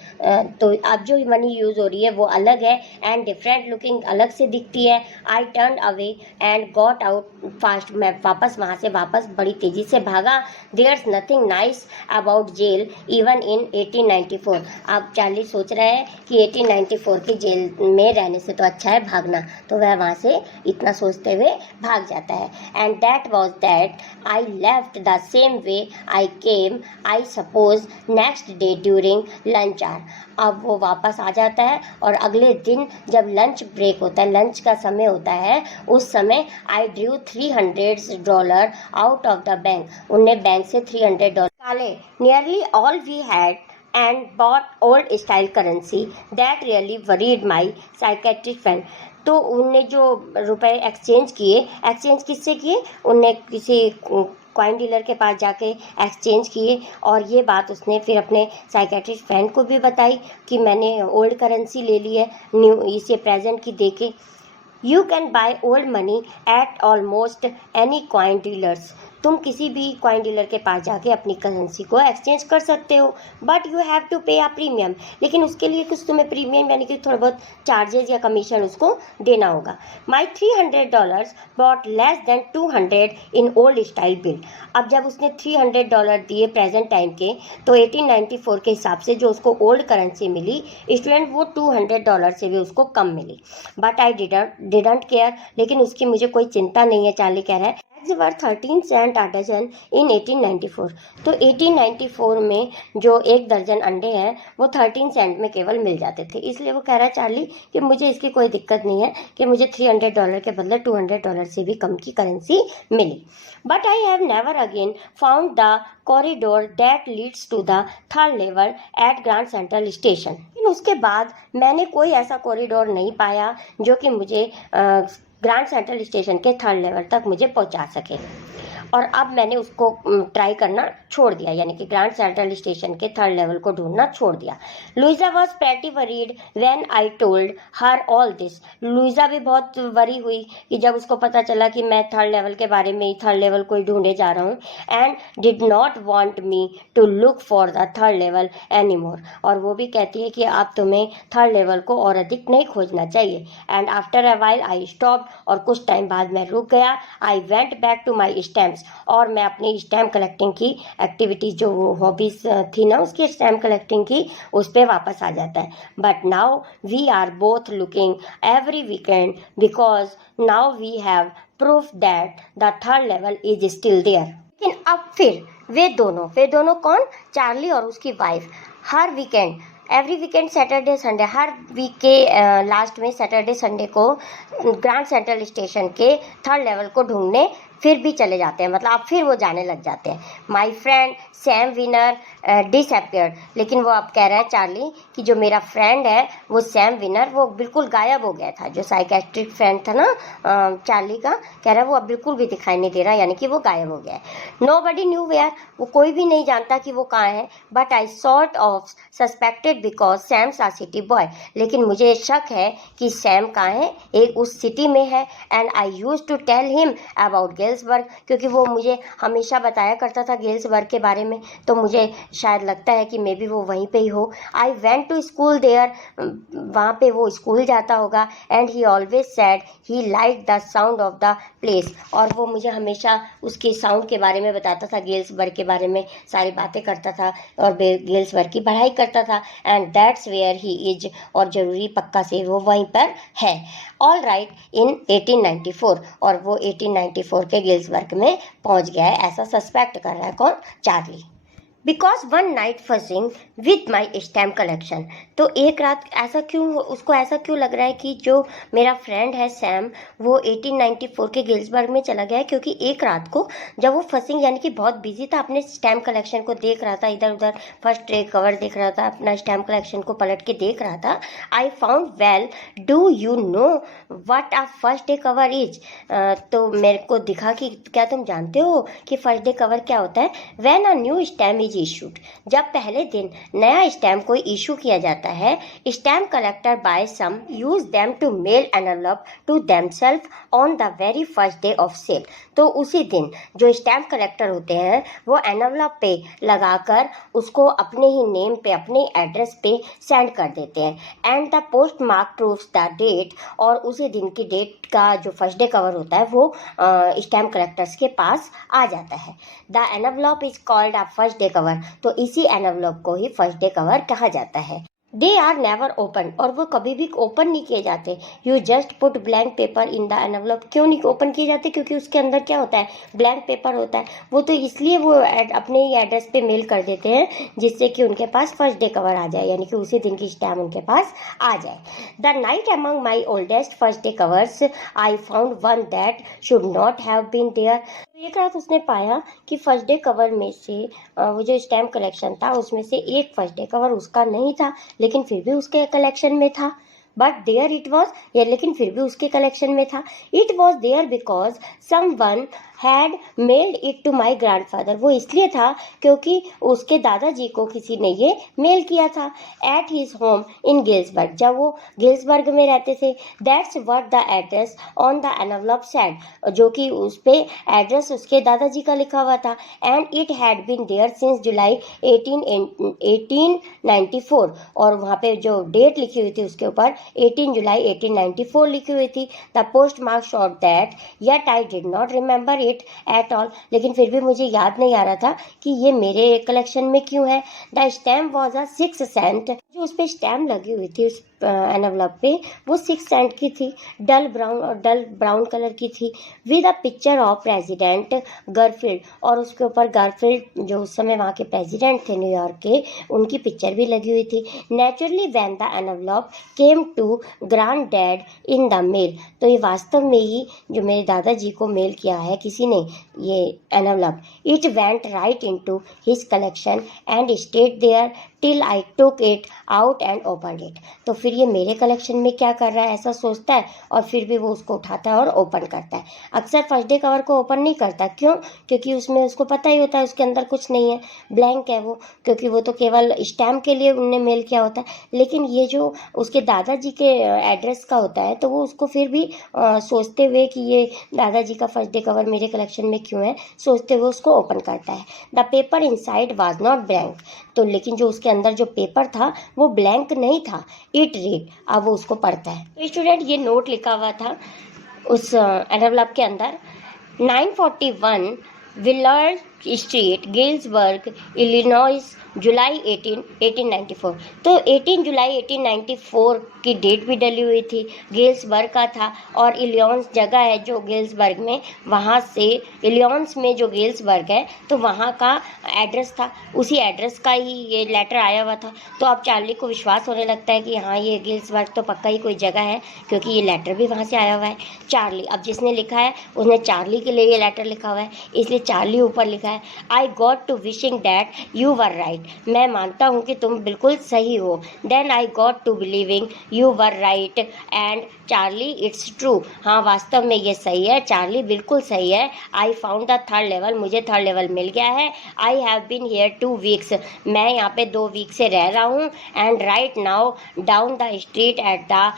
तो अब जो मनी यूज हो रही है वो अलग है एंड डिफरेंट लुकिंग, अलग से दिखती है। I turn away and got out fast. मैं वापस वहाँ से बड़ी तेजी से भागा। There's nothing nice about jail even in 1894। अब चार्ली सोच रहा है कि 1894 की जेल में रहने से तो अच्छा है भागना, तो वह वहाँ से इतना सोचते हुए भाग जाता है। And that was that I left the same way I came, I suppose next day during lunch hour. अब वो वापस आ जाता है और अगले दिन जब लंच ब्रेक होता है, लंच का समय होता है, उस समय I drew $300 out of the bank. उनने बैंक से $300 निकाले। Nearly all we had and bought old style currency that really worried my psychiatric friend. तो उनने जो रुपए एक्सचेंज किससे किए, उनने किसी कॉइन डीलर के पास जाके एक्सचेंज किए, और ये बात उसने फिर अपने साइकेट्रिस्ट फ्रेंड को भी बताई कि मैंने ओल्ड करेंसी ले ली है न्यू, इसे प्रेजेंट की देके। You can by old money at almost any coin dealers. तुम किसी भी कॉइन डीलर के पास जाके अपनी करेंसी को एक्सचेंज कर सकते हो, बट यू हैव टू पे अ प्रीमियम। लेकिन उसके लिए कुछ तुम्हें प्रीमियम यानी कि थोड़ा बहुत चार्जेस या कमीशन उसको देना होगा। My $300 bought less than 200 in old style bill. अब जब उसने $300 दिए प्रेजेंट टाइम के, तो 1894 के हिसाब से जो उसको ओल्ड करेंसी मिली स्टूडेंट, वो $200 से भी उसको कम मिली। बट आई डिडंट केयर, लेकिन उसकी मुझे कोई चिंता नहीं है, चार्ली कह रहा है। Eggs were 13 cent a dozen in 1894। तो 1894 में जो 1 दर्जन अंडे हैं वो 13 सेंट में केवल मिल जाते थे। इसलिए वो कह रहा है चार्ली कि मुझे इसकी कोई दिक्कत नहीं है कि मुझे $300 के बदले $200 से भी कम की करेंसी मिली। But I have never again found the corridor that leads to the third level at Grand Central Station. लेकिन उसके बाद मैंने कोई ऐसा कॉरिडोर नहीं पाया जो कि मुझे ग्रैंड सेंट्रल स्टेशन के थर्ड लेवल तक मुझे पहुंचा सके। और अब मैंने उसको ट्राई करना छोड़ दिया, यानी कि ग्रैंड सेंट्रल स्टेशन के थर्ड लेवल को ढूंढना छोड़ दिया। Luisa was pretty worried when I told her all this. Luisa भी बहुत वरी हुई कि जब उसको पता चला कि मैं थर्ड लेवल के बारे में, थर्ड लेवल को ही ढूंढे जा रहा हूँ। And did not want me to look for the third level any more. और वो भी कहती है कि अब तुम्हें थर्ड लेवल को और अधिक नहीं खोजना चाहिए। And after a while I stop, और कुछ टाइम बाद मैं रुक गया। I went back to my stamps, और मैं अपनी स्टैम्प कलेक्टिंग की एक्टिविटी, जो हॉबीज थी ना उसकी स्टैम्प कलेक्टिंग की, उस पर वापस आ जाता है। But now we are both looking every weekend because now we have proof that the third level is still there. लेकिन अब फिर वे दोनों कौन, चार्ली और उसकी वाइफ, हर weekend, every weekend, Saturday Sunday, हर वीक के लास्ट में सैटरडे संडे को ग्रैंड सेंट्रल स्टेशन के थर्ड लेवल को ढूंढने फिर भी चले जाते हैं, मतलब अब फिर वो जाने लग जाते हैं। My friend Sam winner disappeared, लेकिन वो अब कह रहा है चार्ली कि जो मेरा फ्रेंड है वो सैम विनर वो बिल्कुल गायब हो गया था। जो साइकेट्रिक फ्रेंड था ना चार्ली का, कह रहा है वो अब बिल्कुल भी दिखाई नहीं दे रहा, यानी कि वो गायब हो गया है। नो बडी न्यू वेयर, वो कोई भी नहीं जानता कि वो कहाँ है। But I sort of suspected because Sam's a city boy, लेकिन मुझे शक है कि सैम कहाँ है, एक उस सिटी में है। And I use to tell him about Galesburg, क्योंकि वो मुझे हमेशा बताया करता था गेल्सबर्ग के बारे में, तो मुझे शायद लगता है कि मे बी वो वहीं पे ही हो। I went to school there, वहाँ पे वो स्कूल जाता होगा। And he always said he like the sound of the place, और वो मुझे हमेशा उसके साउंड के बारे में बताता था, गेल्सबर्ग के बारे में सारी बातें करता था और गेल्सबर्ग की पढ़ाई करता था। And that's where he is, और ज़रूरी पक्का से वो वहीं पर है। ऑल राइट इन 1894, और वो 1894 के गेल्सबर्ग में पहुंच गया है, ऐसा सस्पेक्ट कर रहा है कौन, Charlie. Because one night fussing with my stamp collection, तो एक रात ऐसा क्यों, उसको ऐसा क्यों लग रहा है कि जो मेरा फ्रेंड है सैम वो 1894 के गिल्सबर्ग में चला गया है, क्योंकि एक रात को जब वो फसिंग यानी कि बहुत बिजी था, अपने स्टैम्प कलेक्शन को देख रहा था, इधर उधर फर्स्ट ट्रे कवर देख रहा था, अपना स्टैम्प कलेक्शन को पलट के देख रहा था। I found well do you know what a first day cover is, तो मेरे को दिखा कि क्या तुम जानते हो कि फर्स्ट डे कवर क्या होता है। When a new stamp is issued, जब पहले दिन नया स्टैम्प कोई इशू किया जाता है, stamp collector buy some use them to mail envelope to themself on the very first day of sale, तो उसी दिन जो स्टैम्प कलेक्टर होते हैं वो एनवलप पे लगाकर उसको अपने ही नेम पे, अपने एड्रेस पे सेंड कर देते हैं। And the post mark proves the date, और उसी दिन की डेट का जो फर्स्ट डे कवर होता है वो स्टैम्प कलेक्टर्स के पास आ जाता है। The envelope is called a first day cover, तो इसी एनवलप को ही फर्स्ट डे कवर कहा जाता है। दे आर नेवर ओपन, और वो कभी भी ओपन नहीं किए जाते। You just put blank paper in the envelope, क्यों नहीं ओपन किए जाते, क्योंकि उसके अंदर क्या होता है, ब्लैंक पेपर होता है। वो तो इसलिए वो अपने ही एड्रेस पे मेल कर देते हैं जिससे कि उनके पास फर्स्ट डे कवर आ जाए, यानी कि उसी दिन की स्टैम्प उनके पास आ जाए। The night among my oldest first day covers I found one that should not have been there, एक रात उसने पाया कि फर्स्ट डे कवर में से वो जो स्टैम्प कलेक्शन था उसमें से एक फर्स्ट डे कवर उसका नहीं था, लेकिन फिर भी उसके कलेक्शन में था। बट देयर इट वॉज, या लेकिन फिर भी उसके कलेक्शन में था। It was there because someone had mailed it to my grandfather, वो इसलिए था क्योंकि उसके दादाजी को किसी ने ये मेल किया था। एट हिज होम इन गिल्सबर्ग, जब वो गिल्सबर्ग में रहते थे। That's what the address on the envelope said, जो कि उस पे एड्रेस उसके दादाजी का लिखा हुआ था। And it had been there since July 1894, और वहाँ पे जो डेट लिखी हुई थी उसके ऊपर 18 जुलाई 1894 लिखी हुई थी। The post mark shot that yet I did not remember it at all, लेकिन फिर भी मुझे याद नहीं आ रहा था कि ये मेरे कलेक्शन में क्यों है। The stamp was a 6 cent, जो उस पर स्टैम्प लगी हुई थी उस एनवलप पे वो 6 सेंट की थी, डल ब्राउन कलर की थी, with a picture of president Garfield, और उसके ऊपर गारफील्ड जो उस समय वहाँ के प्रेसिडेंट थे न्यूयॉर्क के, उनकी पिक्चर भी लगी हुई थी। Naturally when the envelope came to grandad in the mail, तो ये वास्तव में ही जो मेरे दादाजी को मेल किया है किसी ने ये envelope, it went right into his collection and stayed there till I took it out and open it, तो फिर ये मेरे कलेक्शन में क्या कर रहा है ऐसा सोचता है, और फिर भी वो उसको उठाता है और ओपन करता है। अक्सर फर्स्ट डे कवर को ओपन नहीं करता, क्यों, क्योंकि उसमें उसको पता ही होता है उसके अंदर कुछ नहीं है, ब्लैंक है वो, क्योंकि वो तो केवल स्टैम्प के लिए उनने मेल किया होता है। लेकिन ये जो उसके दादाजी के एड्रेस का होता है तो वो उसको फिर भी सोचते हुए कि ये दादाजी का फर्स्ट डे कवर मेरे कलेक्शन में क्यों है, सोचते हुए उसको ओपन करता है। The paper inside was not blank, तो लेकिन जो उसके अंदर जो पेपर था वो ब्लैंक नहीं था। इट रीड, अब वो उसको पढ़ता है। तो स्टूडेंट ये नोट लिखा हुआ था उस एनवलप के अंदर, 941 विलर्ड स्ट्रीट, गिल्सबर्ग, इलिनॉइस जुलाई 1894। तो 18 जुलाई 1894 की डेट भी डली हुई थी, गेल्सबर्ग का था। और इलियॉन्स जगह है जो गेल्सबर्ग में, वहाँ से इलियॉन्स में जो गेल्सबर्ग है तो वहाँ का एड्रेस था, उसी एड्रेस का ही ये लेटर आया हुआ था। तो अब चार्ली को विश्वास होने लगता है कि हाँ ये गेल्सबर्ग तो पक्का ही कोई जगह है, क्योंकि ये लेटर भी वहाँ से आया हुआ है। चार्ली, अब जिसने लिखा है उसने चार्ली के लिए ये लेटर लिखा हुआ है, इसलिए चार्ली ऊपर लिखा है, I got to wishing that you were right. मैं मानता हूँ कि तुम बिल्कुल सही हो। Then I got to believing you were right and Charlie it's true. हाँ वास्तव में ये सही है, चार्ली बिल्कुल सही है। I found the third level, मुझे थर्ड लेवल मिल गया है। I have been here 2 weeks, मैं यहाँ पे 2 वीक से रह रहा हूँ। And right now down the street at the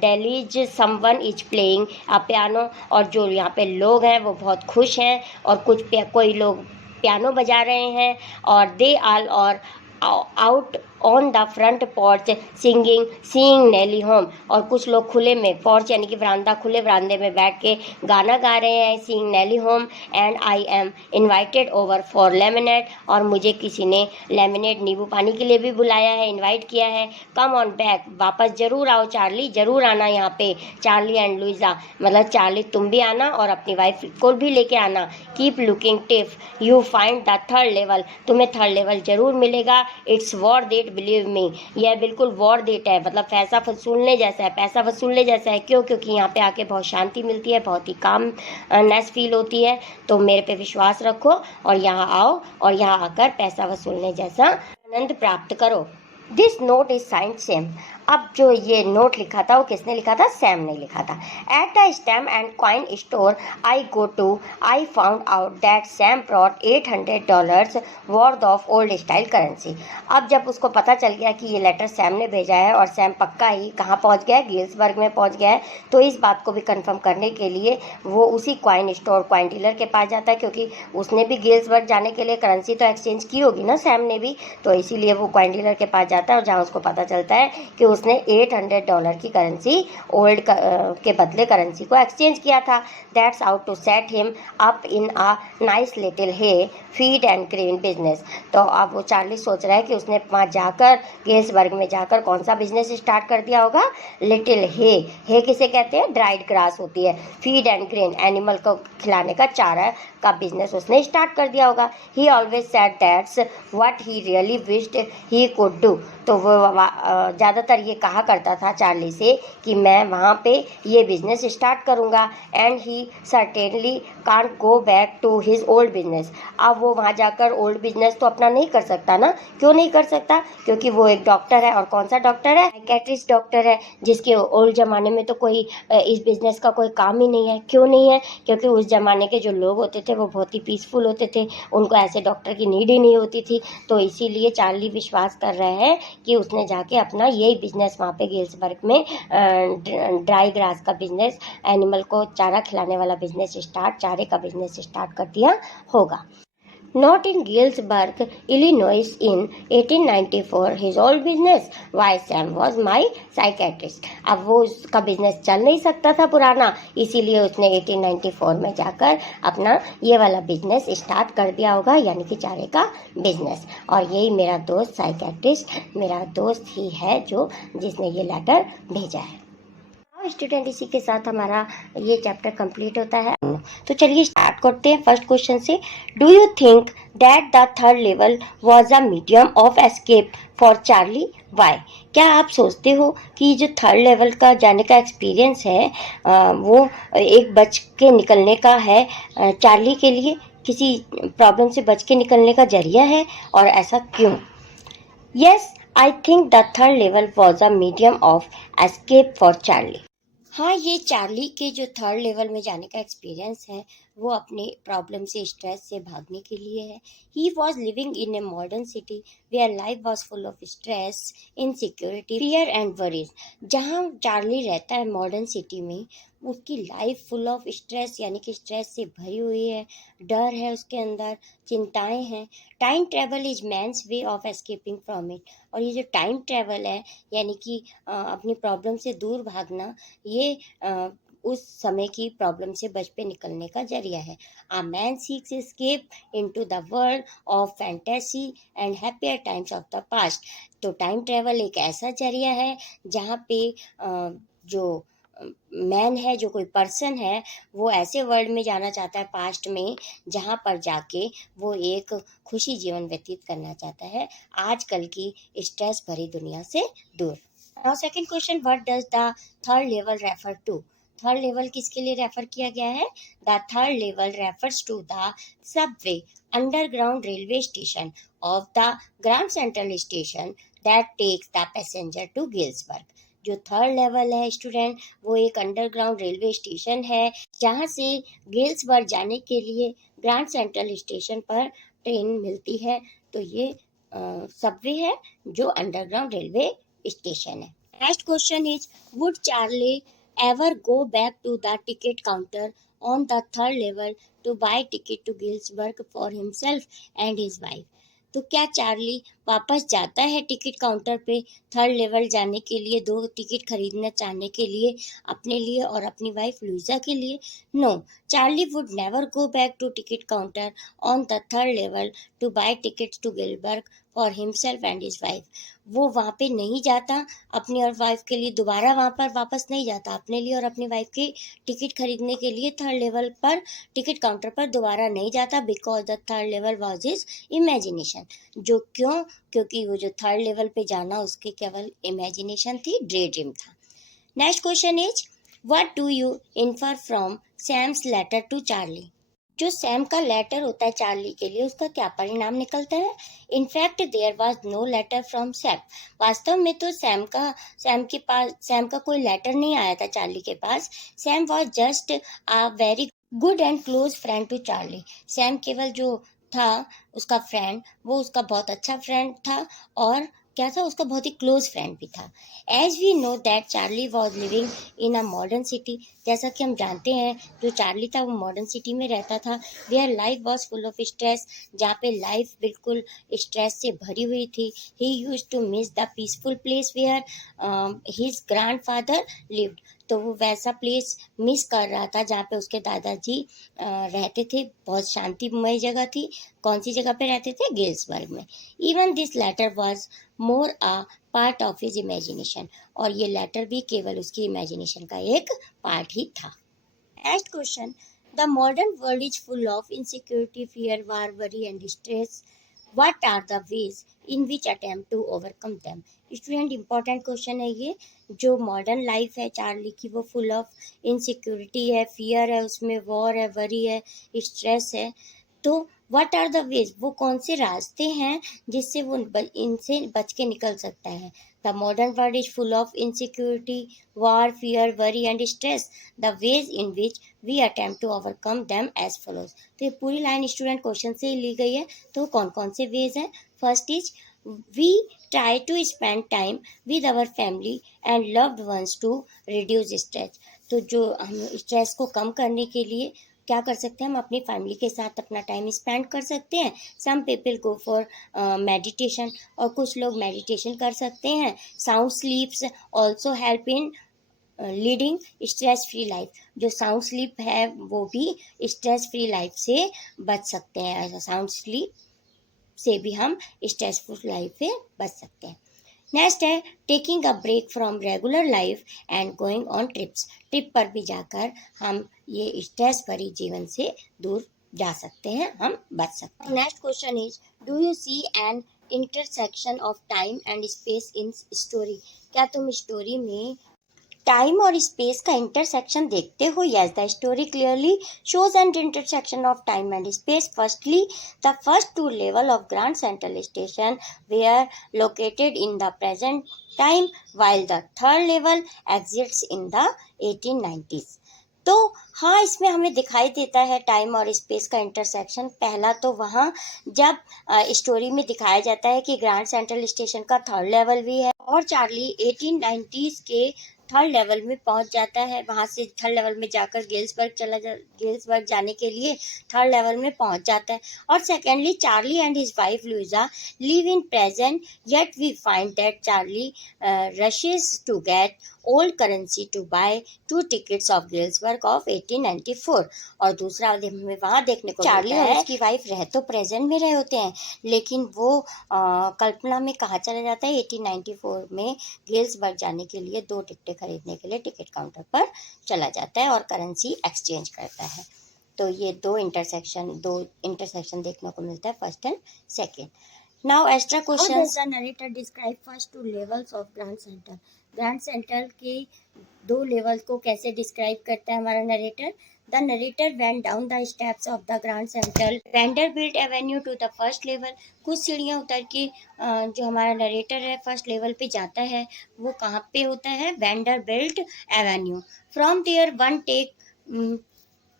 Dalys someone is playing a piano. और जो यहाँ पे लोग हैं वो बहुत खुश हैं, और कोई लोग पियानो बजा रहे हैं। और they all are out on the front porch singing seeing Nellie home. और कुछ लोग खुले में, पोर्च यानी कि वरांदा, खुले वरांदे में बैठ के गाना गा रहे हैं, seeing Nellie home. And I am invited over for lemonade, और मुझे किसी ने लेमिनेट नींबू पानी के लिए भी बुलाया है, इनवाइट किया है। कम ऑन बैक, वापस जरूर आओ चार्ली, जरूर आना यहाँ पे। चार्ली एंड लुइजा, मतलब चार्ली तुम भी आना और अपनी वाइफ को भी लेके आना। Keep looking till you find the third level, तुम्हें थर्ड लेवल जरूर मिलेगा। It's worth it believe me, यह बिल्कुल वॉर डेट है, मतलब पैसा वसूलने जैसा है, पैसा वसूलने जैसा है। क्यों? क्योंकि यहाँ पे आके बहुत शांति मिलती है, बहुत ही काम नेस फील होती है। तो मेरे पे विश्वास रखो और यहाँ आओ, और यहाँ आकर पैसा वसूलने जैसा आनंद प्राप्त करो। This note is signed same. अब जो ये नोट लिखा था वो किसने लिखा था? सैम ने लिखा था। At the stamp and coin store I go to, I found out that Sam brought $800 worth of old style currency. अब जब उसको पता चल गया कि ये लेटर सैम ने भेजा है, और सैम पक्का ही कहाँ पहुँच गया है, गेल्सबर्ग में पहुँच गया है, तो इस बात को भी कंफर्म करने के लिए वो उसी कॉइन स्टोर, कॉइन डीलर के पास जाता है, क्योंकि उसने भी गेल्सबर्ग जाने के लिए करेंसी तो एक्सचेंज की होगी ना सैम ने भी, तो इसीलिए वो कॉइन डीलर के पास जाता है। और जहाँ उसको पता चलता है कि उसने $800 की करेंसी ओल्ड के बदले करेंसी को एक्सचेंज किया था। That's out to set him up in a nice little hay feed and grain business. तो अब वो चार्ली सोच रहा है कि उसने वहाँ जाकर, गेल्सबर्ग में जाकर कौन सा बिजनेस स्टार्ट कर दिया होगा? लिटिल हे किसे कहते हैं? ड्राइड ग्रास होती है। फीड एंड ग्रेन, एनिमल को खिलाने का चारा का बिजनेस उसने स्टार्ट कर दिया होगा। ही always said that's what he really wished he could do. तो वो ज़्यादातर ये कहा करता था चार्ली से कि मैं वहाँ पे ये बिजनेस स्टार्ट करूँगा। And he certainly can't go back to his old business. अब वो वहाँ जाकर ओल्ड बिजनेस तो अपना नहीं कर सकता ना। क्यों नहीं कर सकता? क्योंकि वो एक डॉक्टर है, और कौन सा डॉक्टर है? साइकेट्रिस्ट डॉक्टर है, जिसके ओल्ड ज़माने में तो कोई इस बिजनेस का कोई काम ही नहीं है। क्यों नहीं है? क्योंकि उस ज़माने के जो लोग होते थे वो बहुत ही पीसफुल होते थे, उनको ऐसे डॉक्टर की नीड ही नहीं होती थी। तो इसीलिए चार्ली विश्वास कर रहे हैं कि उसने जाके अपना यही बिजनेस वहाँ पे गेल्सबर्ग में ड्राई ग्रास का बिजनेस, एनिमल को चारा खिलाने वाला बिजनेस स्टार्ट, चारे का बिजनेस स्टार्ट कर दिया होगा। Not in Galesburg, Illinois in 1894, his old business, why Sam was my psychiatrist। अब वो उसका बिजनेस चल नहीं सकता था पुराना, इसीलिए उसने 1894 में जाकर अपना ये वाला बिजनेस स्टार्ट कर दिया होगा, यानी कि चारे का बिजनेस। और यही मेरा दोस्त साइकियाट्रिस्ट, मेरा दोस्त ही है जो जिसने ये लेटर भेजा है। स्टूडेंट, इसी के साथ हमारा ये चैप्टर कंप्लीट होता है। तो चलिए स्टार्ट करते हैं फर्स्ट क्वेश्चन से। Do you think that the third level was a medium of escape for Charlie? Why? क्या आप सोचते हो कि जो थर्ड लेवल का जाने का एक्सपीरियंस है वो एक बच के निकलने का है चार्ली के लिए, किसी प्रॉब्लम से बच के निकलने का जरिया है, और ऐसा क्यों? Yes, I think the third level was a medium of escape for Charlie. हाँ, ये चार्ली के जो थर्ड लेवल में जाने का एक्सपीरियंस है वो अपने प्रॉब्लम से, स्ट्रेस से भागने के लिए है। He was living in a modern city where life was full of stress, insecurity, fear and worries. जहाँ चार्ली रहता है मॉडर्न सिटी में, उसकी लाइफ फुल ऑफ स्ट्रेस, यानी कि स्ट्रेस से भरी हुई है, डर है उसके अंदर, चिंताएं हैं। Time travel is man's way of escaping from it. और ये जो टाइम ट्रेवल है, यानी कि अपनी प्रॉब्लम से दूर भागना, ये उस समय की प्रॉब्लम से बच पे निकलने का जरिया है। A man seeks escape into the world of fantasy and happier times of the past. तो टाइम ट्रेवल एक ऐसा जरिया है जहाँ पे जो मैन है, जो कोई पर्सन है, वो ऐसे वर्ल्ड में जाना चाहता है पास्ट में, जहाँ पर जाके वो एक खुशी जीवन व्यतीत करना चाहता है आजकल की स्ट्रेस भरी दुनिया से दूर। Now second question, what does the third level refer to? Third level किसके लिए रेफर किया गया है? The third level refers to the subway underground railway station of the Grand Central station that takes the passenger to Galesburg. जो थर्ड लेवल है स्टूडेंट, वो एक अंडरग्राउंड रेलवे स्टेशन है जहाँ से गिल्सबर्ग जाने के लिए ग्रांड सेंट्रल स्टेशन पर ट्रेन मिलती है। तो ये सबवे है जो अंडरग्राउंड रेलवे स्टेशन है। Next question is, would Charley ever go back to the ticket counter on the third level to buy ticket to Galesburg for himself and his wife? तो क्या चार्ली वापस जाता है टिकट काउंटर पे थर्ड लेवल जाने के लिए, दो टिकट खरीदना चाहने के लिए, अपने लिए और अपनी वाइफ लुइजा के लिए? No, Charley would never go back to ticket counter on the third level to buy tickets to Galesburg for himself and his wife. वो वहाँ पे नहीं जाता अपनी और वाइफ के लिए, दोबारा वहाँ पर वापस नहीं जाता अपने लिए और अपनी वाइफ की टिकट खरीदने के लिए थर्ड लेवल पर टिकट काउंटर पर दोबारा नहीं जाता, because the third level was his imagination. जो क्योंकि वो जो थर्ड लेवल पे जाना उसकी केवल इमेजिनेशन थी, ड्रे ड्रीम था। Next question is, what do you infer from Sam's letter to Charlie? जो सैम का लेटर होता है चार्ली के लिए, उसका क्या परिणाम निकलता है? In fact there was no letter from Sam. वास्तव में तो सैम का कोई लेटर नहीं आया था चार्ली के पास। Sam was just a very good and close friend to Charlie. Sam केवल जो था उसका फ्रेंड, वो उसका बहुत अच्छा फ्रेंड था और क्या था, उसका बहुत ही क्लोज फ्रेंड भी था। As we know that Charlie was living in a modern city. जैसा कि हम जानते हैं जो चार्ली था वो मॉडर्न सिटी में रहता था। Where life was full of stress, जहाँ पे लाइफ बिल्कुल स्ट्रेस से भरी हुई थी। He use to miss the peaceful place where his grandfather lived. तो वो वैसा प्लेस मिस कर रहा था जहाँ पे उसके दादाजी रहते थे। बहुत शांतिमय जगह थी। कौन सी जगह पे रहते थे? गिल्सबर्ग में। Even this letter was more a part of his imagination, और ये लेटर भी केवल उसकी इमेजिनेशन का एक पार्ट ही था। Next question, the modern world is full of insecurity, fear, war, worry and stress. What are the ways in which attempt to overcome them? Student, important question है ये। जो मॉडर्न लाइफ है चार्ली की, वो फुल ऑफ इनसिक्योरिटी है, फियर है, उसमें वॉर है, वरी है, स्ट्रेस है। तो व्हाट आर द वेज, वो कौन से रास्ते हैं जिससे वो इनसे बच के निकल सकता है? The modern world is full of insecurity, war, fear, worry and stress. The ways in which we attempt to overcome them as follows. तो ये पूरी लाइन स्टूडेंट क्वेश्चन से ही ली गई है। तो कौन कौन से वेज हैं? First is, we try to spend time with our family and loved ones to reduce stress. तो जो हम स्ट्रेस को कम करने के लिए क्या कर सकते हैं? हम अपनी फैमिली के साथ अपना टाइम स्पेंड कर सकते हैं। Some people go for meditation, और कुछ लोग मेडिटेशन कर सकते हैं। Sound sleeps also help in leading stress free life. जो साउंड स्लीप है वो भी स्ट्रेस फ्री लाइफ से बच सकते हैं। साउंड स्लीप से भी हम स्ट्रेसफुल लाइफ से बच सकते हैं। नेक्स्ट है, taking a break from regular life and going on trips. Trip पर भी जाकर हम ये स्ट्रेस भरी जीवन से दूर जा सकते हैं, हम बच सकते हैं। Next question is, do you see an intersection of time and space in story? क्या तुम स्टोरी में टाइम और स्पेस का इंटरसेक्शन देखते हो? Yes, the story clearly shows an intersection of time and space. Firstly, the first two levels of Grand Central Station were located in the present time, while the third level exists in the 1890s. तो हाँ, इसमें हमें दिखाई देता है टाइम और स्पेस का इंटरसेक्शन। पहला तो वहाँ जब स्टोरी में दिखाया जाता है कि ग्रैंड सेंट्रल स्टेशन का थर्ड लेवल भी है और चार्ली 1890s के थर्ड लेवल में पहुंच जाता है। वहां से थर्ड लेवल में जाकर गिल्सबर्ग जाने के लिए थर्ड लेवल में पहुंच जाता है। और secondly, Charlie and his wife Louisa live in present, yet we find that Charlie rushes to get old currency to buy 2 tickets of Galesburg of 1894। और दूसरा हमें वहाँ देखने को चार्ली और उसकी वाइफ रह तो प्रेजेंट में रहे होते हैं, लेकिन वो कल्पना में कहाँ चला जाता है, 1894 में गेल्सबर्ग जाने के लिए 2 टिकटें खरीदने के लिए टिकट काउंटर पर चला जाता है और करेंसी एक्सचेंज करता है। तो ये दो इंटरसेक्शन देखने को मिलता है, first and second. Now extra question, how does the narrator describe first 2 levels of Grand Centre. Grand Centre के 2 लेवल को कैसे डिस्क्राइब करता है हमारा narrator. The narrator went down the steps of the Grand Centre Vanderbilt Avenue to the first level. कुछ सीढ़ियाँ उतर के जो हमारा नरेटर है फर्स्ट लेवल पे जाता है, वो कहाँ पे होता है, Vanderbilt Avenue. From there one take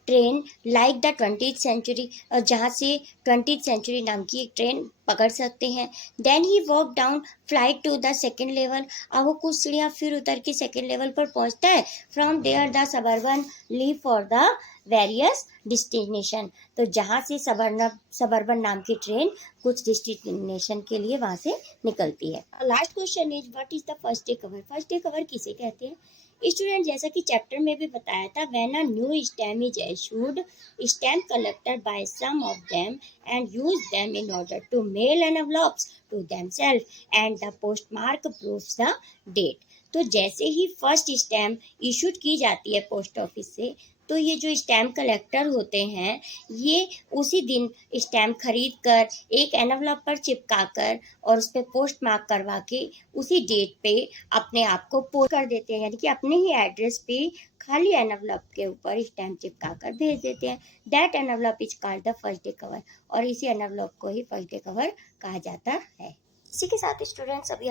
train like the 20th century, जहाँ से 20th सेंचुरी नाम की एक ट्रेन पकड़ सकते हैं। Then he walk down flight to the second level. अब वो कुछ सीढ़ियाँ फिर उतर के सेकेंड लेवल पर पहुँचता है। From there the suburban leave for the various destination. तो जहाँ से सबर्बन नाम की ट्रेन कुछ डेस्टिनेशन के लिए वहाँ से निकलती है। Last question is what is the first day cover. First day cover किसे कहते हैं स्टूडेंट, जैसा कि चैप्टर में भी बताया था, when a new stamp is issued, stamp collector buy some of them and use them in order to mail envelopes to themself and the postmark proves the date. तो जैसे ही फर्स्ट स्टैम्प इशूड की जाती है पोस्ट ऑफिस से, तो ये जो स्टैम्प कलेक्टर होते हैं ये उसी दिन स्टैम्प खरीद कर एक एनवलप पर चिपका कर और उस पर पोस्ट मार्क करवा के उसी डेट पे अपने आप को पोस्ट कर देते हैं, यानी कि अपने ही एड्रेस पे खाली एनवलप के ऊपर स्टैम्प चिपका कर भेज देते हैं। That envelope is called the first day cover, और इसी एनवलप को ही फर्स्ट डे कवर कहा जाता है। इसी के साथ स्टूडेंट्स अभी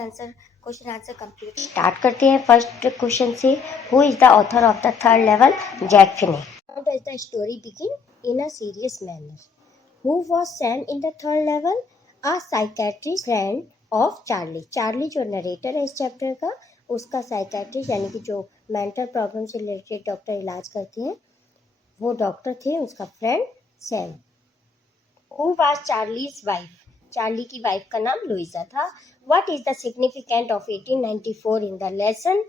क्वेश्चन आंसर कंप्लीट स्टार्ट करते हैं। फर्स्ट क्वेश्चन से, who is the author of the third level, Jack Finney. How does the story begin, in a serious manner. Who was Sam in the third level, a psychiatrist friend of Charlie. Charlie जो नरेटर है इस चैप्टर का, उसका साइकेट्रिस्ट यानी कि जो मेंटल प्रॉब्लम से रिलेटेड डॉक्टर इलाज करते हैं वो डॉक्टर थे, उसका friend Sam. Who was Charlie's wife, Charlie की वाइफ का नाम लुइसा था। What is the significance of 1894 in the lesson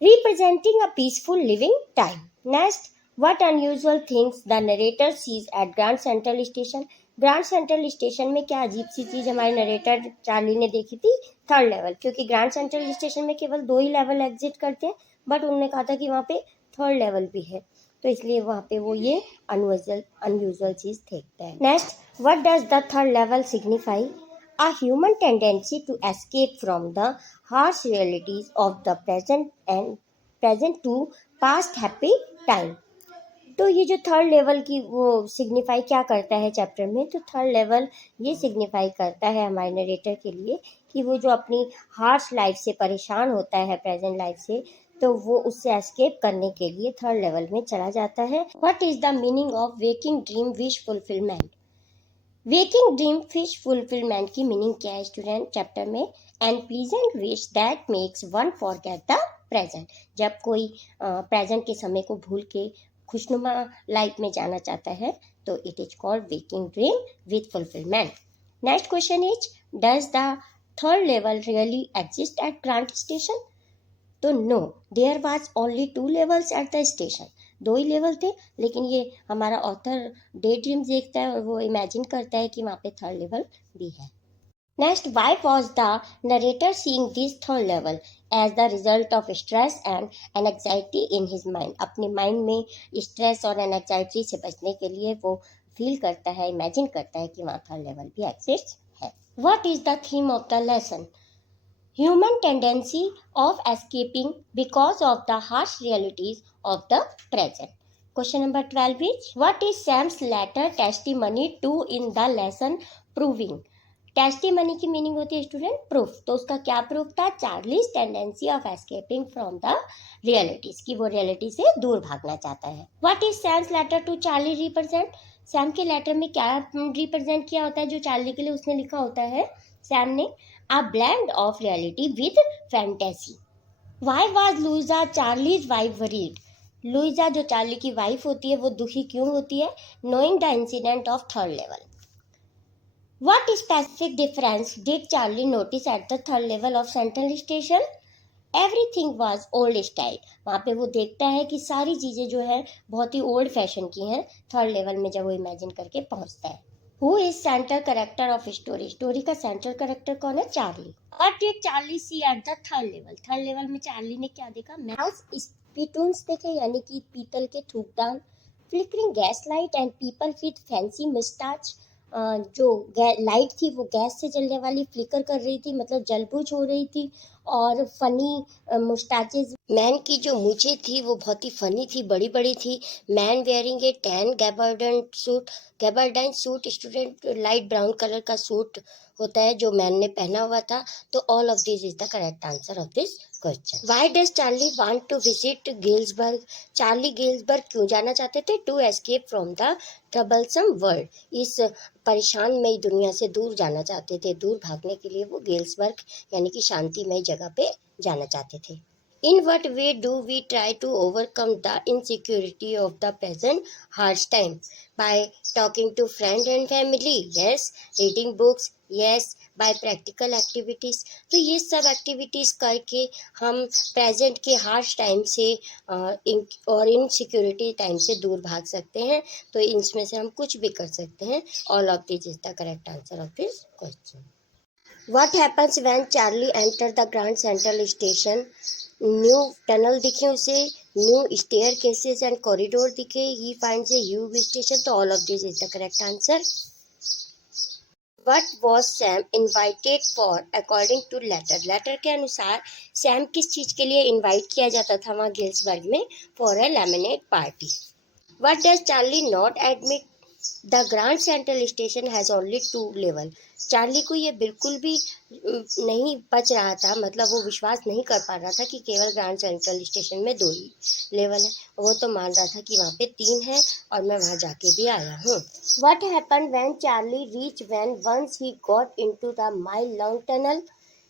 representing a peaceful living time? Next, what unusual things the narrator sees at Grand Central Station? Grand Central station में क्या अजीब सी चीज़ हमारे नरेटर चार्ली ने देखी थी, थर्ड लेवल, क्योंकि ग्रांड सेंट्रल स्टेशन में केवल 2 ही लेवल एग्जिट करते हैं, बट उन्होंने कहा था कि वहाँ पे थर्ड लेवल भी है, तो इसलिए वहाँ पे वो ये अनयूजुअल चीज़ देखता है। Next, what does the third level signify? A human tendency to escape from the harsh realities of the present to past happy time। तो ये जो थर्ड लेवल की वो सिग्निफाई क्या करता है चैप्टर में, तो थर्ड लेवल ये सिग्निफाई करता है हमारे नरेटर के लिए कि वो जो अपनी हार्श लाइफ से परेशान होता है प्रेजेंट लाइफ से, तो वो उससे एस्केप करने के लिए थर्ड लेवल में चला जाता है। What is the meaning of waking dream wish fulfilment? Waking dream fish fulfilment की मीनिंग क्या है स्टूडेंट चैप्टर में? And pleasant wish that makes one forget the present. जब कोई प्रेजेंट के समय को भूल के खुशनुमा लाइफ में जाना चाहता है तो it is called waking dream with fulfilment. Next question is, does the third level really exist at grand station? तो no, there was only 2 levels at the station. 2 ही लेवल थे, लेकिन ये हमारा ऑथर डे ड्रीम्स देखता है और वो इमेजिन करता है कि वहाँ पे थर्ड लेवल भी है। Next, why was the narrator seeing this third level? As the result of stress and anxiety in his mind. अपने माइंड में स्ट्रेस और एनएक्साइटी से बचने के लिए वो फील करता है, इमेजिन करता है कि वहाँ थर्ड लेवल भी एग्जिस्ट है। What is the theme of the lesson? Human tendency of escaping because of the harsh realities of the present. Question number 12 is, what is Sam's latter testimony to in the lesson proving? Testimony की मीनिंग होती है स्टूडेंट प्रूफ, तो उसका क्या प्रूफ था? Charlie's tendency of escaping from the realities, की वो रियलिटी से दूर भागना चाहता है। What is Sam's letter to Charlie represent? Sam के लेटर में क्या रिप्रेजेंट किया होता है जो चार्ली के लिए उसने लिखा होता है सैम ने? A blend of reality with fantasy. Why was Louisa Charlie's wife worried? Luisa जो चार्ली की वाइफ होती है वो दुखी क्यों होती है? Knowing the incident of third level. What specific difference did Charlie notice at the third level of Central Station? Everything was old style. वहाँ पे वो देखता है कि सारी चीज़ें जो है बहुत ही ओल्ड फैशन की हैं थर्ड लेवल में जब वो इमेजिन करके पहुँचता है। Who is central character of story? Story का सेंट्रल कैरेक्टर कौन है? Charlie. What did Charlie see at the third level? Third level में चार्ली ने क्या देखा? मैथ स्पिटून्स देखे, यानी कि पीतल के थूकदान, flickering gas light and people with fancy moustache. जो लाइट थी वो गैस से जलने वाली फ्लिकर कर रही थी, मतलब जलबुझ हो रही थी। और फनी मुस्टाचेज, मैन की जो मूछें थी वो बहुत ही फनी थी, बड़ी बड़ी थी। Man wearing a tan gabardine suit, student light brown colour का सूट होता है जो मैन ने पहना हुआ था। तो all of this is the correct answer of this question. Why does Charlie want to visit Galesburg? Charlie Galesburg क्यों जाना चाहते थे? To escape from the troublesome world, इस परेशान मई दुनिया से दूर जाना चाहते थे। दूर भागने के लिए वो गिल्सबर्ग यानी कि शांतिमय जगह पे जाना चाहते थे। In what way do we try to overcome the insecurity of the present hard time? By talking to friends and family? Yes. Reading books? Yes. By practical activities? तो ये सब एक्टिविटीज़ करके हम प्रेजेंट के हार्श टाइम से और इनसिक्योरिटी टाइम से दूर भाग सकते हैं। तो इसमें से हम कुछ भी कर सकते हैं। All of this is the correct answer of this question. What happens when Charlie enters the Grand Central Station? New tunnel दिखे उसे, new staircases and corridor दिखे, he finds a huge station. तो all of this is the correct answer. What was Sam invited for according to letter? Letter के अनुसार सैम किस चीज के लिए इनवाइट किया जाता था वहाँ गिल्सबर्ग में? For a lemonade party. What does Charlie not admit? The Grand Central station has only 2 level. Charlie को ये बिल्कुल भी नहीं बच रहा था, मतलब वो विश्वास नहीं कर पा रहा था कि केवल ग्रांड सेंट्रल स्टेशन में 2 ही लेवल है। वो तो मान रहा था कि वहाँ पे 3 है और मैं वहाँ जाके भी आया हूँ। What happen when Charlie reach when once he got into the mile long tunnel?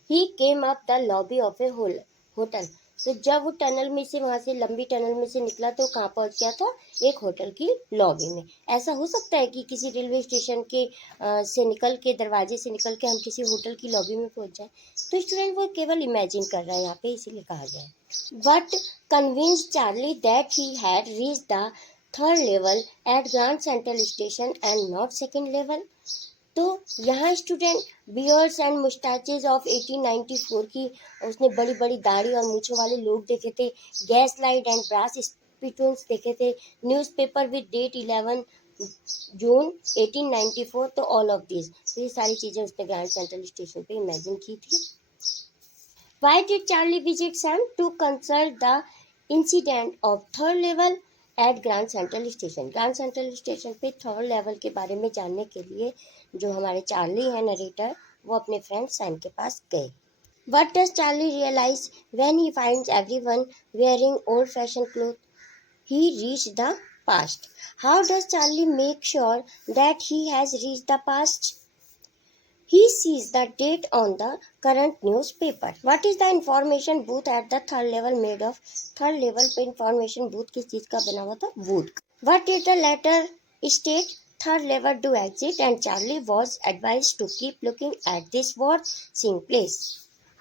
He came up the lobby of a hotel. तो जब वो टनल में से, वहाँ से लंबी टनल में से निकला तो कहाँ पहुँच गया था? एक होटल की लॉबी में। ऐसा हो सकता है कि किसी रेलवे स्टेशन के से निकल के, दरवाजे से निकल के हम किसी होटल की लॉबी में पहुँच जाए? तो स्टूडेंट वो केवल इमेजिन कर रहा है यहाँ पे, इसीलिए कहा गया है। What convince Charlie that he had reach the third level at Grand Central Station and not second level? तो यहाँ student beards and moustaches of 1894 की, उसने बड़ी बड़ी दाढ़ी और मूछों वाले लोग देखे थे। गैस लाइट एंड ब्रास स्पिटून्स देखे थे। न्यूज़पेपर विद डेट 11 जून 1894। तो ऑल ऑफ दिस, तो ये सारी चीज़ें उसने ग्रैंड सेंट्रल स्टेशन पे इमेजिन की थी। Why did Charlie visit Sam? To consult the incident of third level at Grand Central Station. Grand Central Station पे थर्ड लेवल के बारे में जानने के लिए जो हमारे चार्ली है नरेटर, वो अपने फ्रेंड सैम के पास गए। What does Charlie realize when he finds everyone wearing old-fashioned clothes? He reached the past. How does Charlie make sure that he has reached the past? He sees the date on the current newspaper. What is the information booth at the third level made of? Third level पे information booth किस चीज का बना हुआ था? Wood. What did the letter state? Third level to exit, and Charlie was advised to keep looking at this watching place.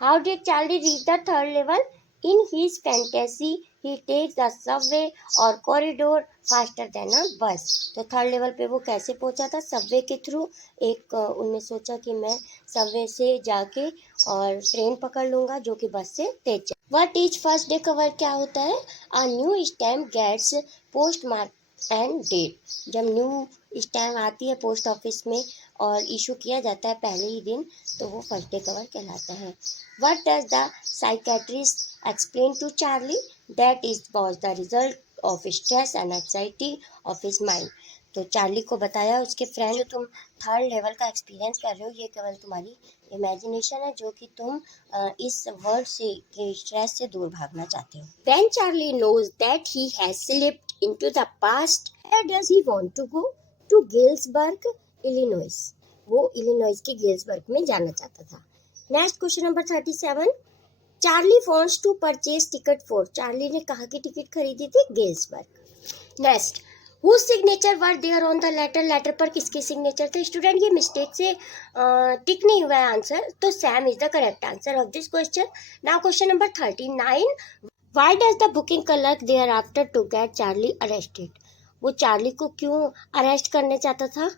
How did Charlie reach the third level? In his fantasy, he takes the subway or corridor faster than a bus. तो थर्ड लेवल पे वो कैसे पहुंचा था? सबवे के थ्रू। उनने सोचा कि मैं सबवे से जाके और ट्रेन पकड़ लूंगा जो कि बस से तेज चले। What is first day cover? क्या होता है? A new stamp gets post mark and date. जब न्यू स्टैम्प आती है पोस्ट ऑफिस में और इशू किया जाता है पहले ही दिन, तो वो फर्स्ट डे कवर कहलाता है। What does the psychiatrist explain to Charlie? That was the result of stress and anxiety of his mind. तो चार्ली को बताया उसके फ्रेंड, जो तुम थर्ड लेवल का एक्सपीरियंस कर रहे हो ये केवल तुम्हारी इमेजिनेशन है, जो कि तुम इस वर्ल्ड से के स्ट्रेस से दूर भागना चाहते हो। When Charlie knows that he has slipped into the past, where does he want to go? To Galesburg, Illinois. वो इलिनॉइस के गेल्सबर्ग में जाना चाहता था। Next question number 37। Charlie wants to purchase ticket for. Charlie ने कहाँ की टिकट खरीदी थी? Galesburg. Next, Whose signature were there on the letter? Letter पर किसके सिग्नेचर थे? स्टूडेंट ये मिस्टेक से टिक नहीं हुआ है आंसर, तो Sam is the correct answer of this question. Now question number 39. Why does the booking clerk thereafter to get Charlie arrested? वो चार्ली को क्यों अरेस्ट करने चाहता था,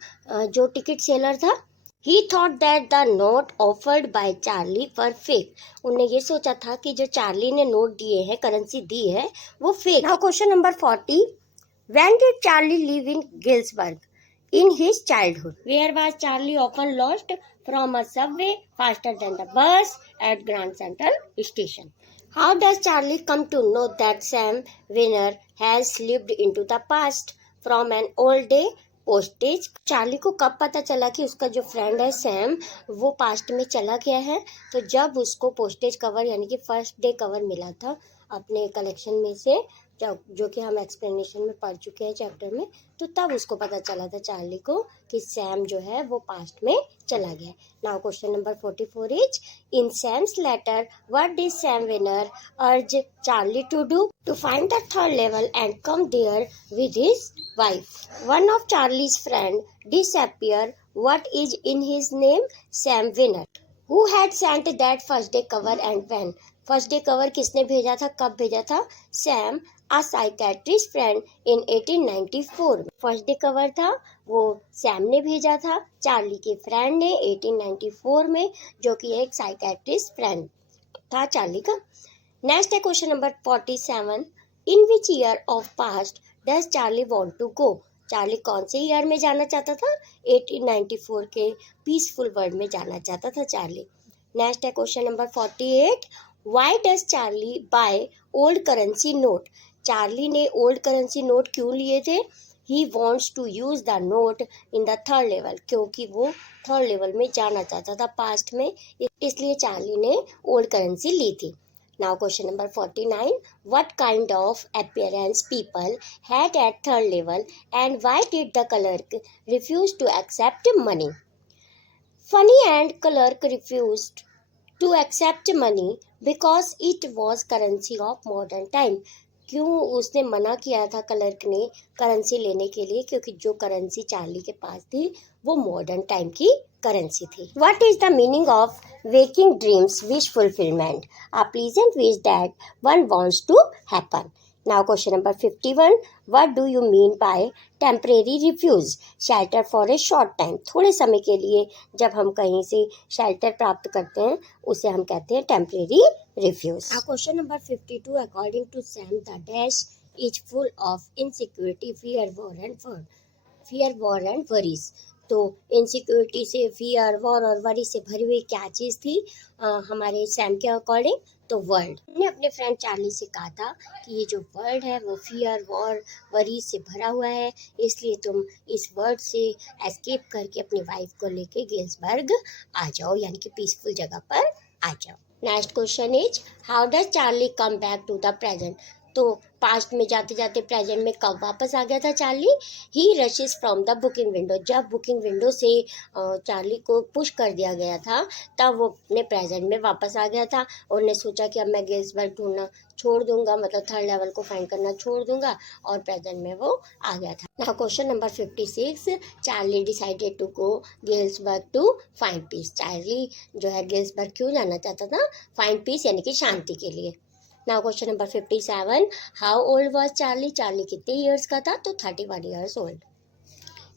जो टिकट सेलर था? He thought that the note offered by Charlie were fake. उन्हें ये सोचा था कि जो चार्ली ने नोट दिए हैं, करेंसी दी है, वो fake. Now question number 40. When did Charlie live in Galesburg? In his childhood. Where was Charlie often lost from a subway faster than the bus at Grand Central Station? How does Charlie come to know that Sam Winner has slipped into the past from an old day postage? Charlie को कब पता चला कि उसका जो फ्रेंड है सैम वो पास्ट में चला गया है? तो जब उसको पोस्टेज कवर यानी कि फर्स्ट डे कवर मिला था अपने कलेक्शन में से, जो कि हम एक्सप्लेनेशन में पढ़ चुके हैं चैप्टर में, तो तब उसको पता चला था चार्ली को कि सैम जो है वो पास्ट में चला गया. Now question number 44 is in Sam's letter what did Sam Weiner urge Charlie to do? To find the third level and come there with his wife. One of Charlie's friend disappeared. What is in his name? Sam Winner. Who had sent that first day cover and when? First day cover किसने भेजा था, कब भेजा था? Sam, a psychiatrist friend in 1894. First day cover था वो सैम ने भेजा था चार्ली के फ्रेंड ने 1894 में, जो कि एक साइकेट्रिस्ट फ्रेंड था चार्ली का. नेक्स्ट है question number 47. In which year of past does Charlie want to go? Charlie कौन से ईयर में जाना चाहता था? 1894 के पीसफुल वर्ल्ड में जाना चाहता था चार्ली. नेक्स्ट है question number 48. Why does Charlie buy old currency note? Charlie ने ओल्ड करेंसी नोट क्यों लिए थे? He wants to use the note in the third level, क्योंकि वो थर्ड लेवल में जाना चाहता था पास्ट में, इसलिए चार्ली ने ओल्ड करेंसी ली थी. Now question number 49. What kind of appearance people had at third level and why did the clerk refuse to accept money? Funny and clerk refused to accept money because it was currency of modern time. क्यों उसने मना किया था क्लर्क ने करेंसी लेने के लिए? क्योंकि जो करेंसी चार्ली के पास थी वो मॉडर्न टाइम की करेंसी थी. What is the meaning of waking dreams wish fulfillment? A pleasant wish that one wants to happen. Now question number 51. What do you mean by temporary refuse? Shelter for a short time. थोड़े समय के लिए जब हम कहीं से शेल्टर प्राप्त करते हैं उसे हम कहते हैं temporary refuge. Question number 52. According to Sam the dash is full of insecurity, fear, war and worries. तो इनसिक्योरिटी से, फियर, वॉर और वरी से भरी हुई क्या चीज़ थी हमारे सैम के अकॉर्डिंग? तो वर्ल्ड. ने अपने फ्रेंड चार्ली से कहा था कि ये जो वर्ल्ड है वो फियर, वॉर, वरी से भरा हुआ है, इसलिए तुम इस वर्ल्ड से एस्केप करके अपनी वाइफ को लेके गेल्सबर्ग आ जाओ, यानी कि पीसफुल जगह पर आ जाओ. Next question is how does Charlie come back to the present? तो पास्ट में जाते जाते प्रेजेंट में कब वापस आ गया था Charlie? He rashes from the booking window. जब बुकिंग विंडो से चार्ली को पुश कर दिया गया था तब वो अपने प्रेजेंट में वापस आ गया था और ने सोचा कि अब मैं गेल्सबर्ग ढूंढना छोड़ दूंगा, मतलब थर्ड लेवल को फाइंड करना छोड़ दूंगा, और प्रेजेंट में वो आ गया था. Now question number 56. Charlie decided to go Gelsburg to find peace. Charlie जो है गेल्सबर्ग क्यों जाना चाहता था? फाइंड पीस यानी कि शांति के लिए. Now question number 57. How old was Charlie? Charlie कितने ईयर्स का था? तो 31 ईयर्स ओल्ड.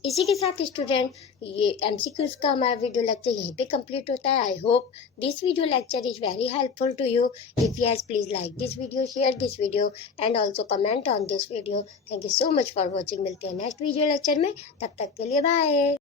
इसी के साथ स्टूडेंट ये MCQs का हमारा वीडियो लेक्चर यहीं पे कंप्लीट होता है. I hope this video lecture is very helpful to you. If yes please like this video, share this video and also comment on this video. Thank you so much for watching. मिलते हैं नेक्स्ट वीडियो लेक्चर में, तब तक के लिए बाय.